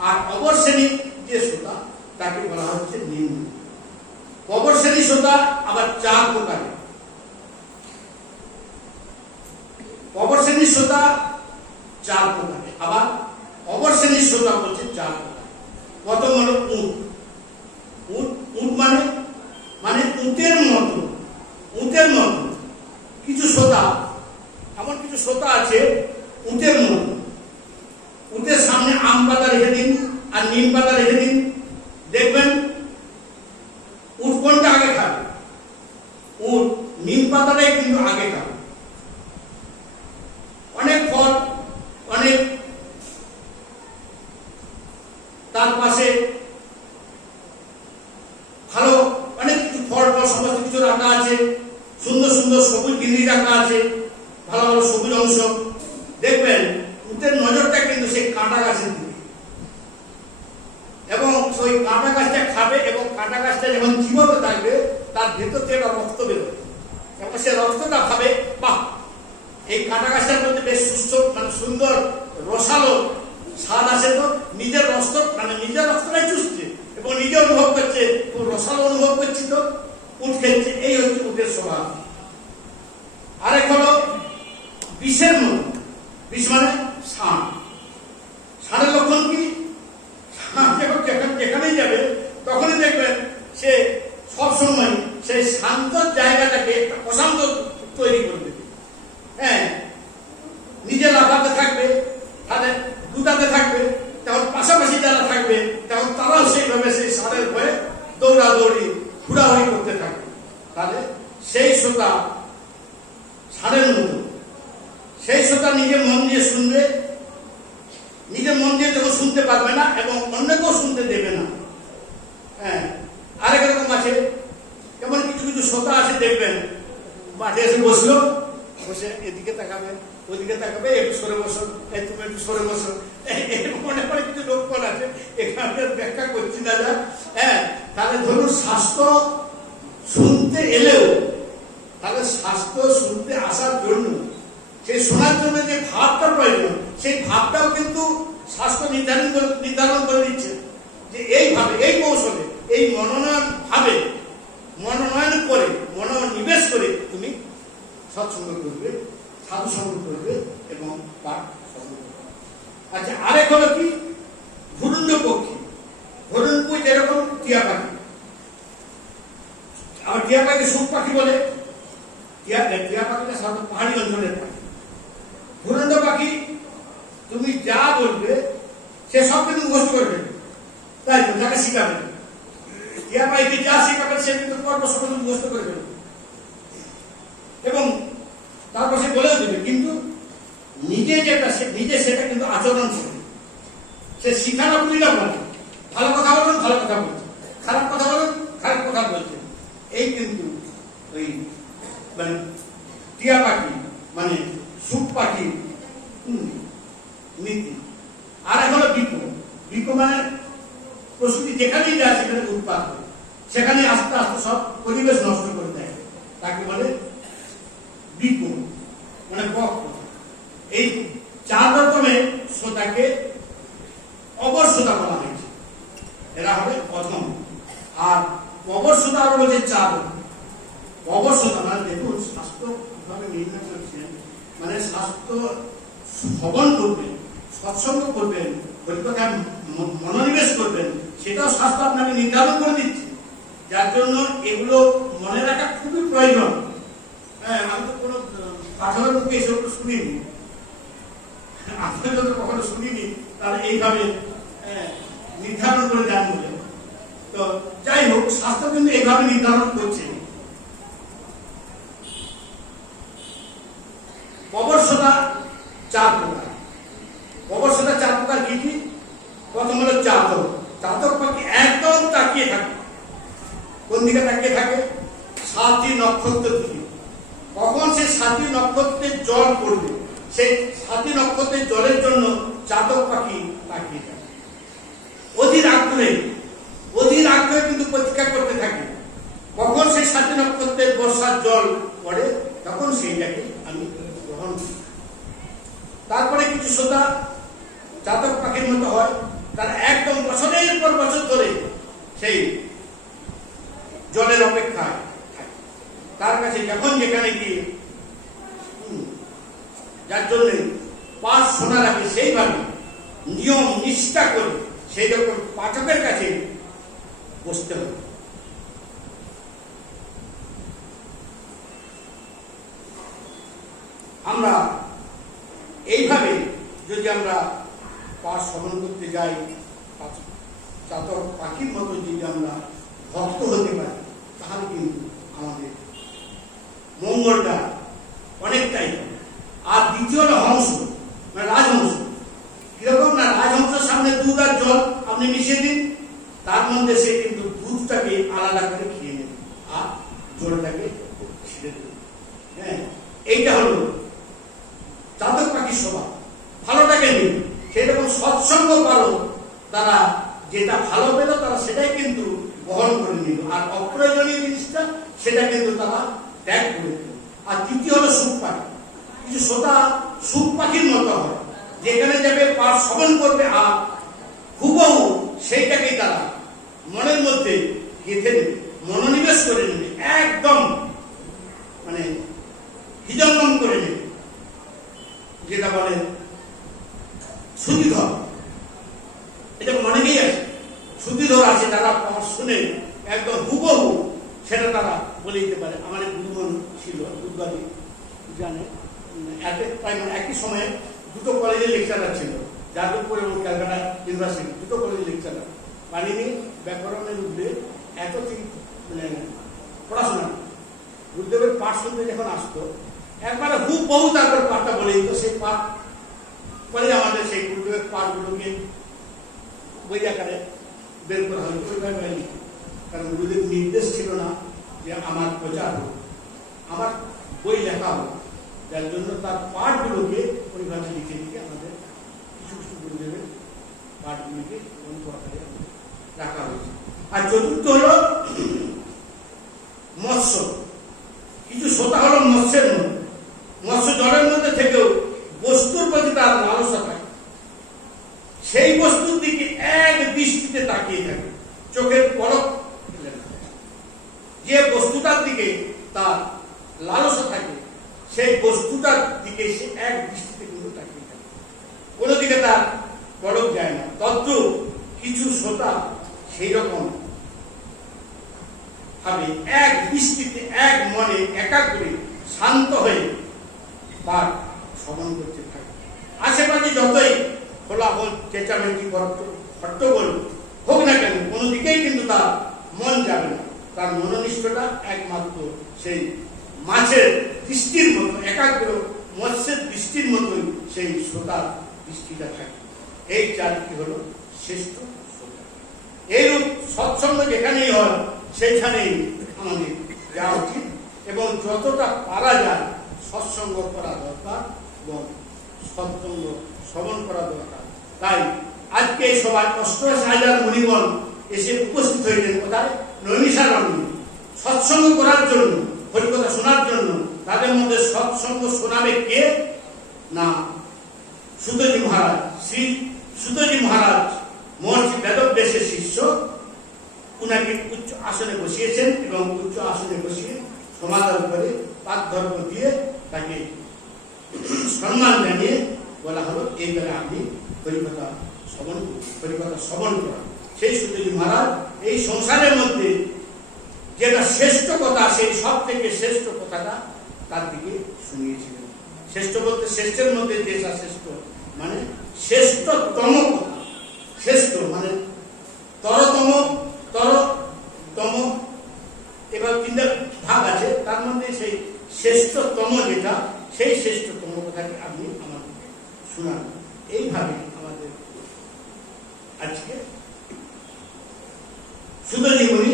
আর অবর শ্রেণীর যে শ্রোতা তাকে বলা হচ্ছে নিম্ন। কবর শ্রেণীর শ্রোতা আবার চার প্রকারের। কবর শ্রেণীর শ্রোতা চার প্রকারের, আবার অবর শ্রেণীর শ্রোতা হচ্ছে চার প্রকার। প্রথম হলো উট। উট মানে উটের মতো। উটের মতো কিছু শ্রোতা, এমন কিছু শ্রোতা আছে উটের মতো। উটের সামনে আম পাতা রেখে দিন আর নিম পাতা রেখে দিন, দেখবেন উট কোনটা আগে খাবে? উট নিম পাতাটাই কিন্তু আগে খাবে। অনেক ফল, অনেক তার পাশে ভালো অনেক কিছু ফল সমস্ত কিছু রাখা আছে, সুন্দর সুন্দর সবুজ গিরি রাখা আছে, ভালো ভালো সবুজ অংশ। দেখবেন উটের নজরটা কিন্তু সেই কাঁটা গাছের দিকে, এবং ওই কাঁটা গাছটা খাবে, এবং কাঁটা গাছটা যখন জীবত থাকবে তার ভেতর থেকে একটা রক্ত বেরোবে, এবং সে রক্তটা ভাবে বাহ, এই কাঁটা গাছটার মধ্যে বেশ সুস্থ, মানে সুন্দর রসালো স্বাদ আছে, তো নিজের রক্তটাই চুষছে এবং নিজে অনুভব করছে, খুব রসালো অনুভব করছি, তো উট খেলছে। এই হচ্ছে উটের স্বভাব। আরেক হলো বিষের মতো। বিষ মানে ষাঁড়। ষাঁড়ের লক্ষণ কি? যেখানেই যাবে তখনই দেখবেন সে সবসময় সেই শান্ত জায়গাটাকে একটা অশান্ত তৈরি করবে। হ্যাঁ, নিজে লাফাতে থাকবে, তাদের দুটাতে থাকবে, তখন পাশাপাশি যারা থাকবে তখন তারাও সেইভাবে সেই ষাঁড়ের ভয়ে দৌড়াদৌড়ি ঘুরাঘুরি করতে থাকবে। তাহলে সেই শ্রোতা ষাঁড়ের মতো, সেই শ্রোতা নিজে মন দিয়ে শুনবে, নিজের মন দিয়ে যখন শুনতে পারবে না এবং অন্যকেও শুনতে দেবে না। হ্যাঁ, আরেক রকম আছে, যেমন কিছু কিছু শ্রোতা আছে, দেখবেন মাঠে এসে বসলো, বসে এদিকে তাকাবে, ওইদিকে তাকাবে, একটু সরে বসো, তুমি একটু সরে বসো, এরকম অনেক কিছু লক্ষণ আছে, এখানে ব্যাখ্যা করছি না যা। হ্যাঁ, তাহলে ধরুন স্বাস্থ্য শুনতে এলেও, তাহলে স্বাস্থ্য শুনতে আসার জন্য, সেই শোনার জন্য যে ভাবটা প্রয়োজন, সেই ভাবটাও কিন্তু স্বাস্থ্য নির্ধারণ করে দিচ্ছে যে এইভাবে, এই কৌশলে, এই মনোনয়ন করে, মনোনিবেশ করে তুমি সৎসঙ্গ করবে, সাধু সঙ্গ করবে এবং পাঠ সঙ্গ করবে। আচ্ছা, আরেক হলো কি? ঘুরুণ্ড পক্ষী। ঘুরুণ্ড যেরকম টিয়া পাখি, আবার টিয়া পাখি সুখ পাখি বলে। টিয়া পাখিটা সাধারণত পাহাড়ি অঞ্চলের পাখি। ঘুরুণ্ড পাখি তুমি যা বলবে সে সব কিন্তু মুখস্থ করবে, তাই তো? যাকে শিখাবে, টিয়া পাখিকে যা শিখাবে সে কিন্তু পর্ব সব মুখস্থ করবে এবং তারপর সে বলেও দেবে, কিন্তু নিজে সেটা কিন্তু আচরণ করবে। সে শিখানো বুঝিটা বলে, ভালো কথা বলবেন ভালো কথা বলছে, খারাপ কথা বলবেন খারাপ কথা বলছে। এই কিন্তু ওই মানে টিয়া পাখি মানে সুখ পাখি নীতি। আর এক হলো বিক্ষ মানে প্রস্তুতি, যেখানেই যায় সেখানে উৎপাদ করে, সেখানে আস্তে আস্তে সব পরিবেশ নষ্ট করে দেয়, তাকে বলে বিক্ষ মানে বক। এই 4 রকমের শ্রোতাকে অপর শ্রোতা বলা হয়েছে, এরা হবে প্রথম। আর অপর শ্রোতা আরো বলছে 4 অপর শ্রোতা, মানে দেখুন শাস্ত্র কিভাবে নির্ণয় করছেন, মানে শাস্ত্র শ্রবণ করবেন, সৎসঙ্গ করবেন, হরিকথায় মনোনিবেশ করবেন, সেটাও শাস্ত্র আপনাকে নির্ধারণ করে দিচ্ছে। যার জন্য এগুলো মনে রাখা খুবই প্রয়োজন। হ্যাঁ, আমি তো কোনো পাঠকের মুখে এসব শুনিনি, আপনি যত কখনো শুনিনি, তারা এইভাবে নির্ধারণ করে দেন বলে। তো যাই হোক, শাস্ত্র কিন্তু এইভাবে নির্ধারণ করছে। অবশ্যতা 4 প্রকার। অবশ্যতা 4 প্রকার কি কি? প্রথম হলো চাতক। চাতক পাখি একদম তাকিয়ে থাকে। কোন দিকে তাকিয়ে থাকে? 7টি নক্ষত্রের দিকে। কখন সে 7টি নক্ষত্রের জল পড়বে, সেই 7টি নক্ষত্রের জলের জন্য চাতক পাখি তাকিয়ে থাকে। অধীর আগ্রহে কিন্তু প্রতীক্ষা করতে থাকে, কখন সেই 7টি নক্ষত্রের বর্ষার জল পড়ে, তখন সেইটাকে আমি গ্রহণ করি। তারপরে কিছু শ্রোতা চাতক পাখির মতো হয়, তার একদম বছরের পর বছর ধরে সেই জলের অপেক্ষায় থাকে, তার কাছে যখন যেখানে গিয়ে যার জন্য পাঠ শোনার আগে সেইভাবে নিয়ম নিষ্ঠা করে সেই রকম পাঠকের কাছে বসতে হবে। আমরা এইভাবে যদি আমরা পাঠ শ্রবণ করতে যাই, চাতক পাখির মতো যদি আমরা ভক্ত হতে পারি, তাহলে কিন্তু আমাদের মঙ্গলটা অনেকটাই। আর দ্বিতীয় হলো হংস, মানে রাজহংস। কিরকম না, রাজহংসের সামনে দুধ আর জল আপনি মিশিয়ে দিন, তার মধ্যে সে কিন্তু দুধটাকে আলাদা করে খেয়ে নেবে আর জলটাকে ছেড়ে দেবে। হ্যাঁ, এইটা হলো চাতক পাখির স্বভাব। ভালোটাকে নিন, সেই রকম সৎসঙ্গ পালো, তারা যেটা ভালো পেল তারা সেটাই কিন্তু বহন করে নিল, আর অপ্রয়োজনীয় জিনিসটা সেটা কিন্তু তারা ত্যাগ করে দিল। আর তৃতীয় হলো সুখ পাখি। কিছু শ্রোতা সুখ পাখির মতো হয়, যেখানে যাবে পাঠ শ্রবণ করবে আর হুবহু সেইটাকেই তারা মনের মধ্যে গেঁথে নেবে, মনোনিবেশ করে নেবে, একদম মানে হৃদয়ঙ্গম করে নেবে, যেটা বলে শ্রুতিধর। এটা অনেকেই আছে, শ্রুতিধর আছে, তারা শুনে একদম হুবহু সেটা তারা বলে দিতে পারে। আমার এক গুরুগণ ছিল, দুর্গাদি জানে, একই সময়ে দুটো কলেজের লেকচারার ছিল, যাদবপুর এবং ক্যালকাটা ইউনিভার্সিটি, দুটো কলেজের লেকচারার। পানিনি ব্যাকরণের উঠলে এত মানে পড়াশোনা, গুরুদেবের পাঠ শুনতে যখন আসতো, একবারে হুবহু তারপর পাঠটা বলে দিত। সেই পাঠ পরে আমাদের সেই গুরুদেবের পাঠগুলোকে বই আকারে বের করা হলো, ওইভাবে হয়নি। কারণ গুরুদেব নির্দেশ ছিল না যে আমার প্রচার হোক, আমার বই লেখা হোক, যার জন্য তার পাঠগুলোকে ওইভাবে লিখে লিখে আমাদের কিছু কিছু গুরুদেবের পাঠগুলিকে গ্রন্থ আকারে রাখা হয়েছে। আর চতুর্থ হলো মৎস্য। কিছু শ্রোতা হলো মৎস্যের মতো, মৎস্য জলের মধ্যে থেকেও বস্তুর প্রতি তার লালসা থাকে, সেই বস্তুর দিকে এক দৃষ্টিতে তাকিয়ে থাকে, চোখের পলক ফেলে না। যে বস্তুটার দিকে তার লালসা থাকে, সেই বস্তুটার দিকে সে এক দৃষ্টিতে কিন্তু তাকিয়ে থাকে, কোনো দিকে তার পলক যায় না। তদ্রূপ কিছু শ্রোতা সেই রকম ভাবে এক দৃষ্টিতে এক মনে একাগ্রে শান্ত হয়ে পাঠ শ্রবণ করতে থাকে। আশেপাশে যতই কোলাহল চেঁচামেচি হট্টগোল হোক না কেন, কোনো দিকেই কিন্তু তার মন যাবে না। তার মনোনিষ্ঠটা একমাত্র সেই মাছের দৃষ্টির মতো, একাগ্র মৎস্যের দৃষ্টির মতোই সেই শ্রোতার দৃষ্টিটা থাকে। এই 4টি হলো শ্রেষ্ঠ শ্রোতা। এইরূপ সৎসঙ্গ যেখানেই হয় সেইখানেই আমাদের যাওয়া উচিত, এবং যতটা পারা যায় সৎসঙ্গ করা দরকার এবং সৎসঙ্গ শ্রবণ করা দরকার। তাই আজকে এই সভায় 88,000 মুনিগণ এসে উপস্থিত হয়েছেন কোথায়? নৈমিষারণ্যে সৎসঙ্গ করার জন্য, হরিকথা শোনার জন্য। তাদের মধ্যে সৎসঙ্গ শোনাবে কে? না সুতজি মহারাজ, শ্রী সুতজি মহারাজ মহর্ষি বেদব্যাসের শিষ্য, উনাকে উচ্চ আসনে বসিয়েছেন এবং উচ্চ আসনে বসিয়ে সমাদর করে পাদধর্ম দিয়ে তাকে সম্মান জানিয়ে বলা হলো এই বেলা আপনি হরিকথা শ্রবণ করা। সেই সুতজি মহারাজ এই সংসারের মধ্যে যেটা শ্রেষ্ঠ কথা, সেই সব থেকে শ্রেষ্ঠ কথাটা তার দিকে শুনিয়েছিলেন। শ্রেষ্ঠ বলতে শ্রেষ্ঠের মধ্যে যেটা শ্রেষ্ঠ মানে শ্রেষ্ঠতম কথা, শ্রেষ্ঠ মানে তরতম, এবার তিনটা ভাগ আছে, তার মধ্যে সেই শ্রেষ্ঠতম যেটা, সেই শ্রেষ্ঠতম কথাকে আপনি আমাদের শোনান। এইভাবে আমাদের আজকে সুতজি মুনি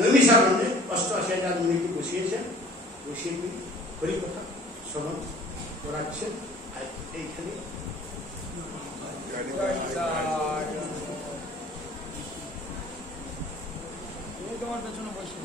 নৈমিষারণ্যে 88,000 মুনিকে বসিয়েছেন, বসিয়ে হরিকথা শ্রবণ করাচ্ছেন। আর এইখানে তোমার পেছনে বসে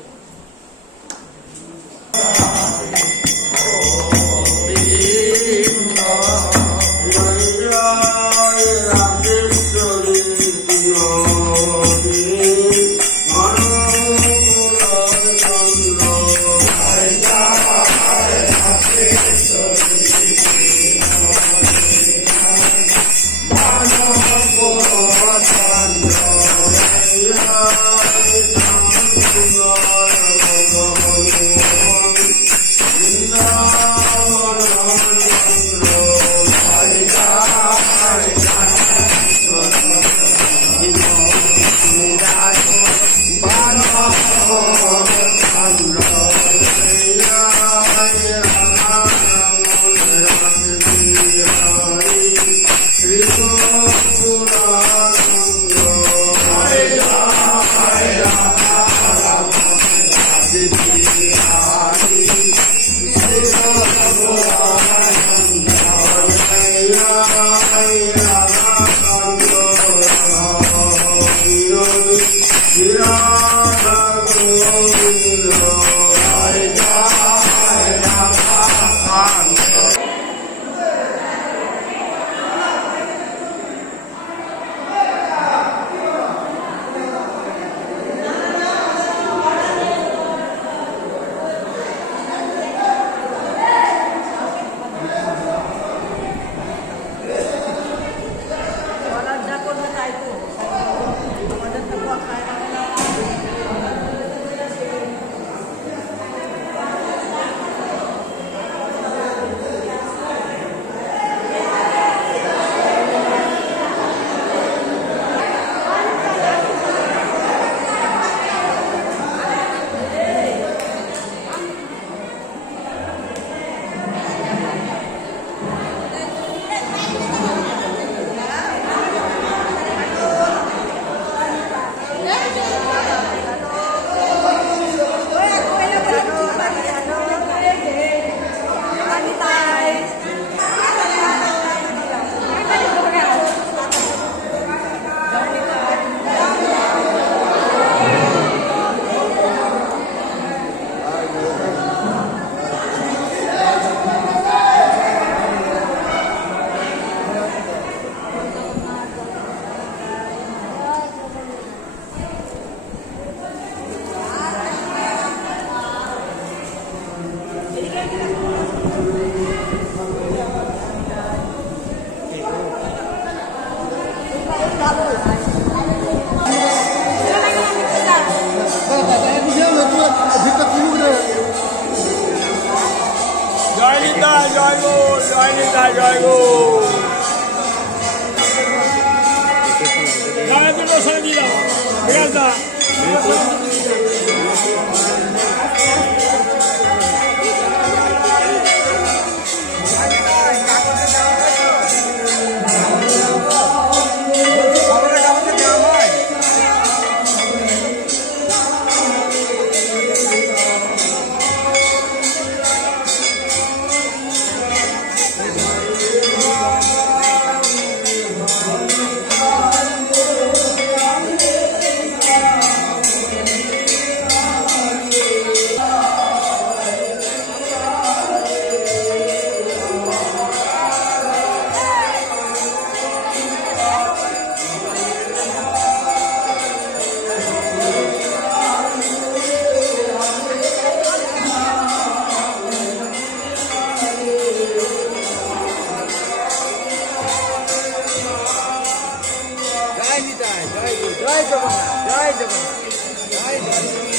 নিতাই, জয় গুরু, জয় জগন্নাথ, জয় জগন্নাথ, জয় জগন্নাথ।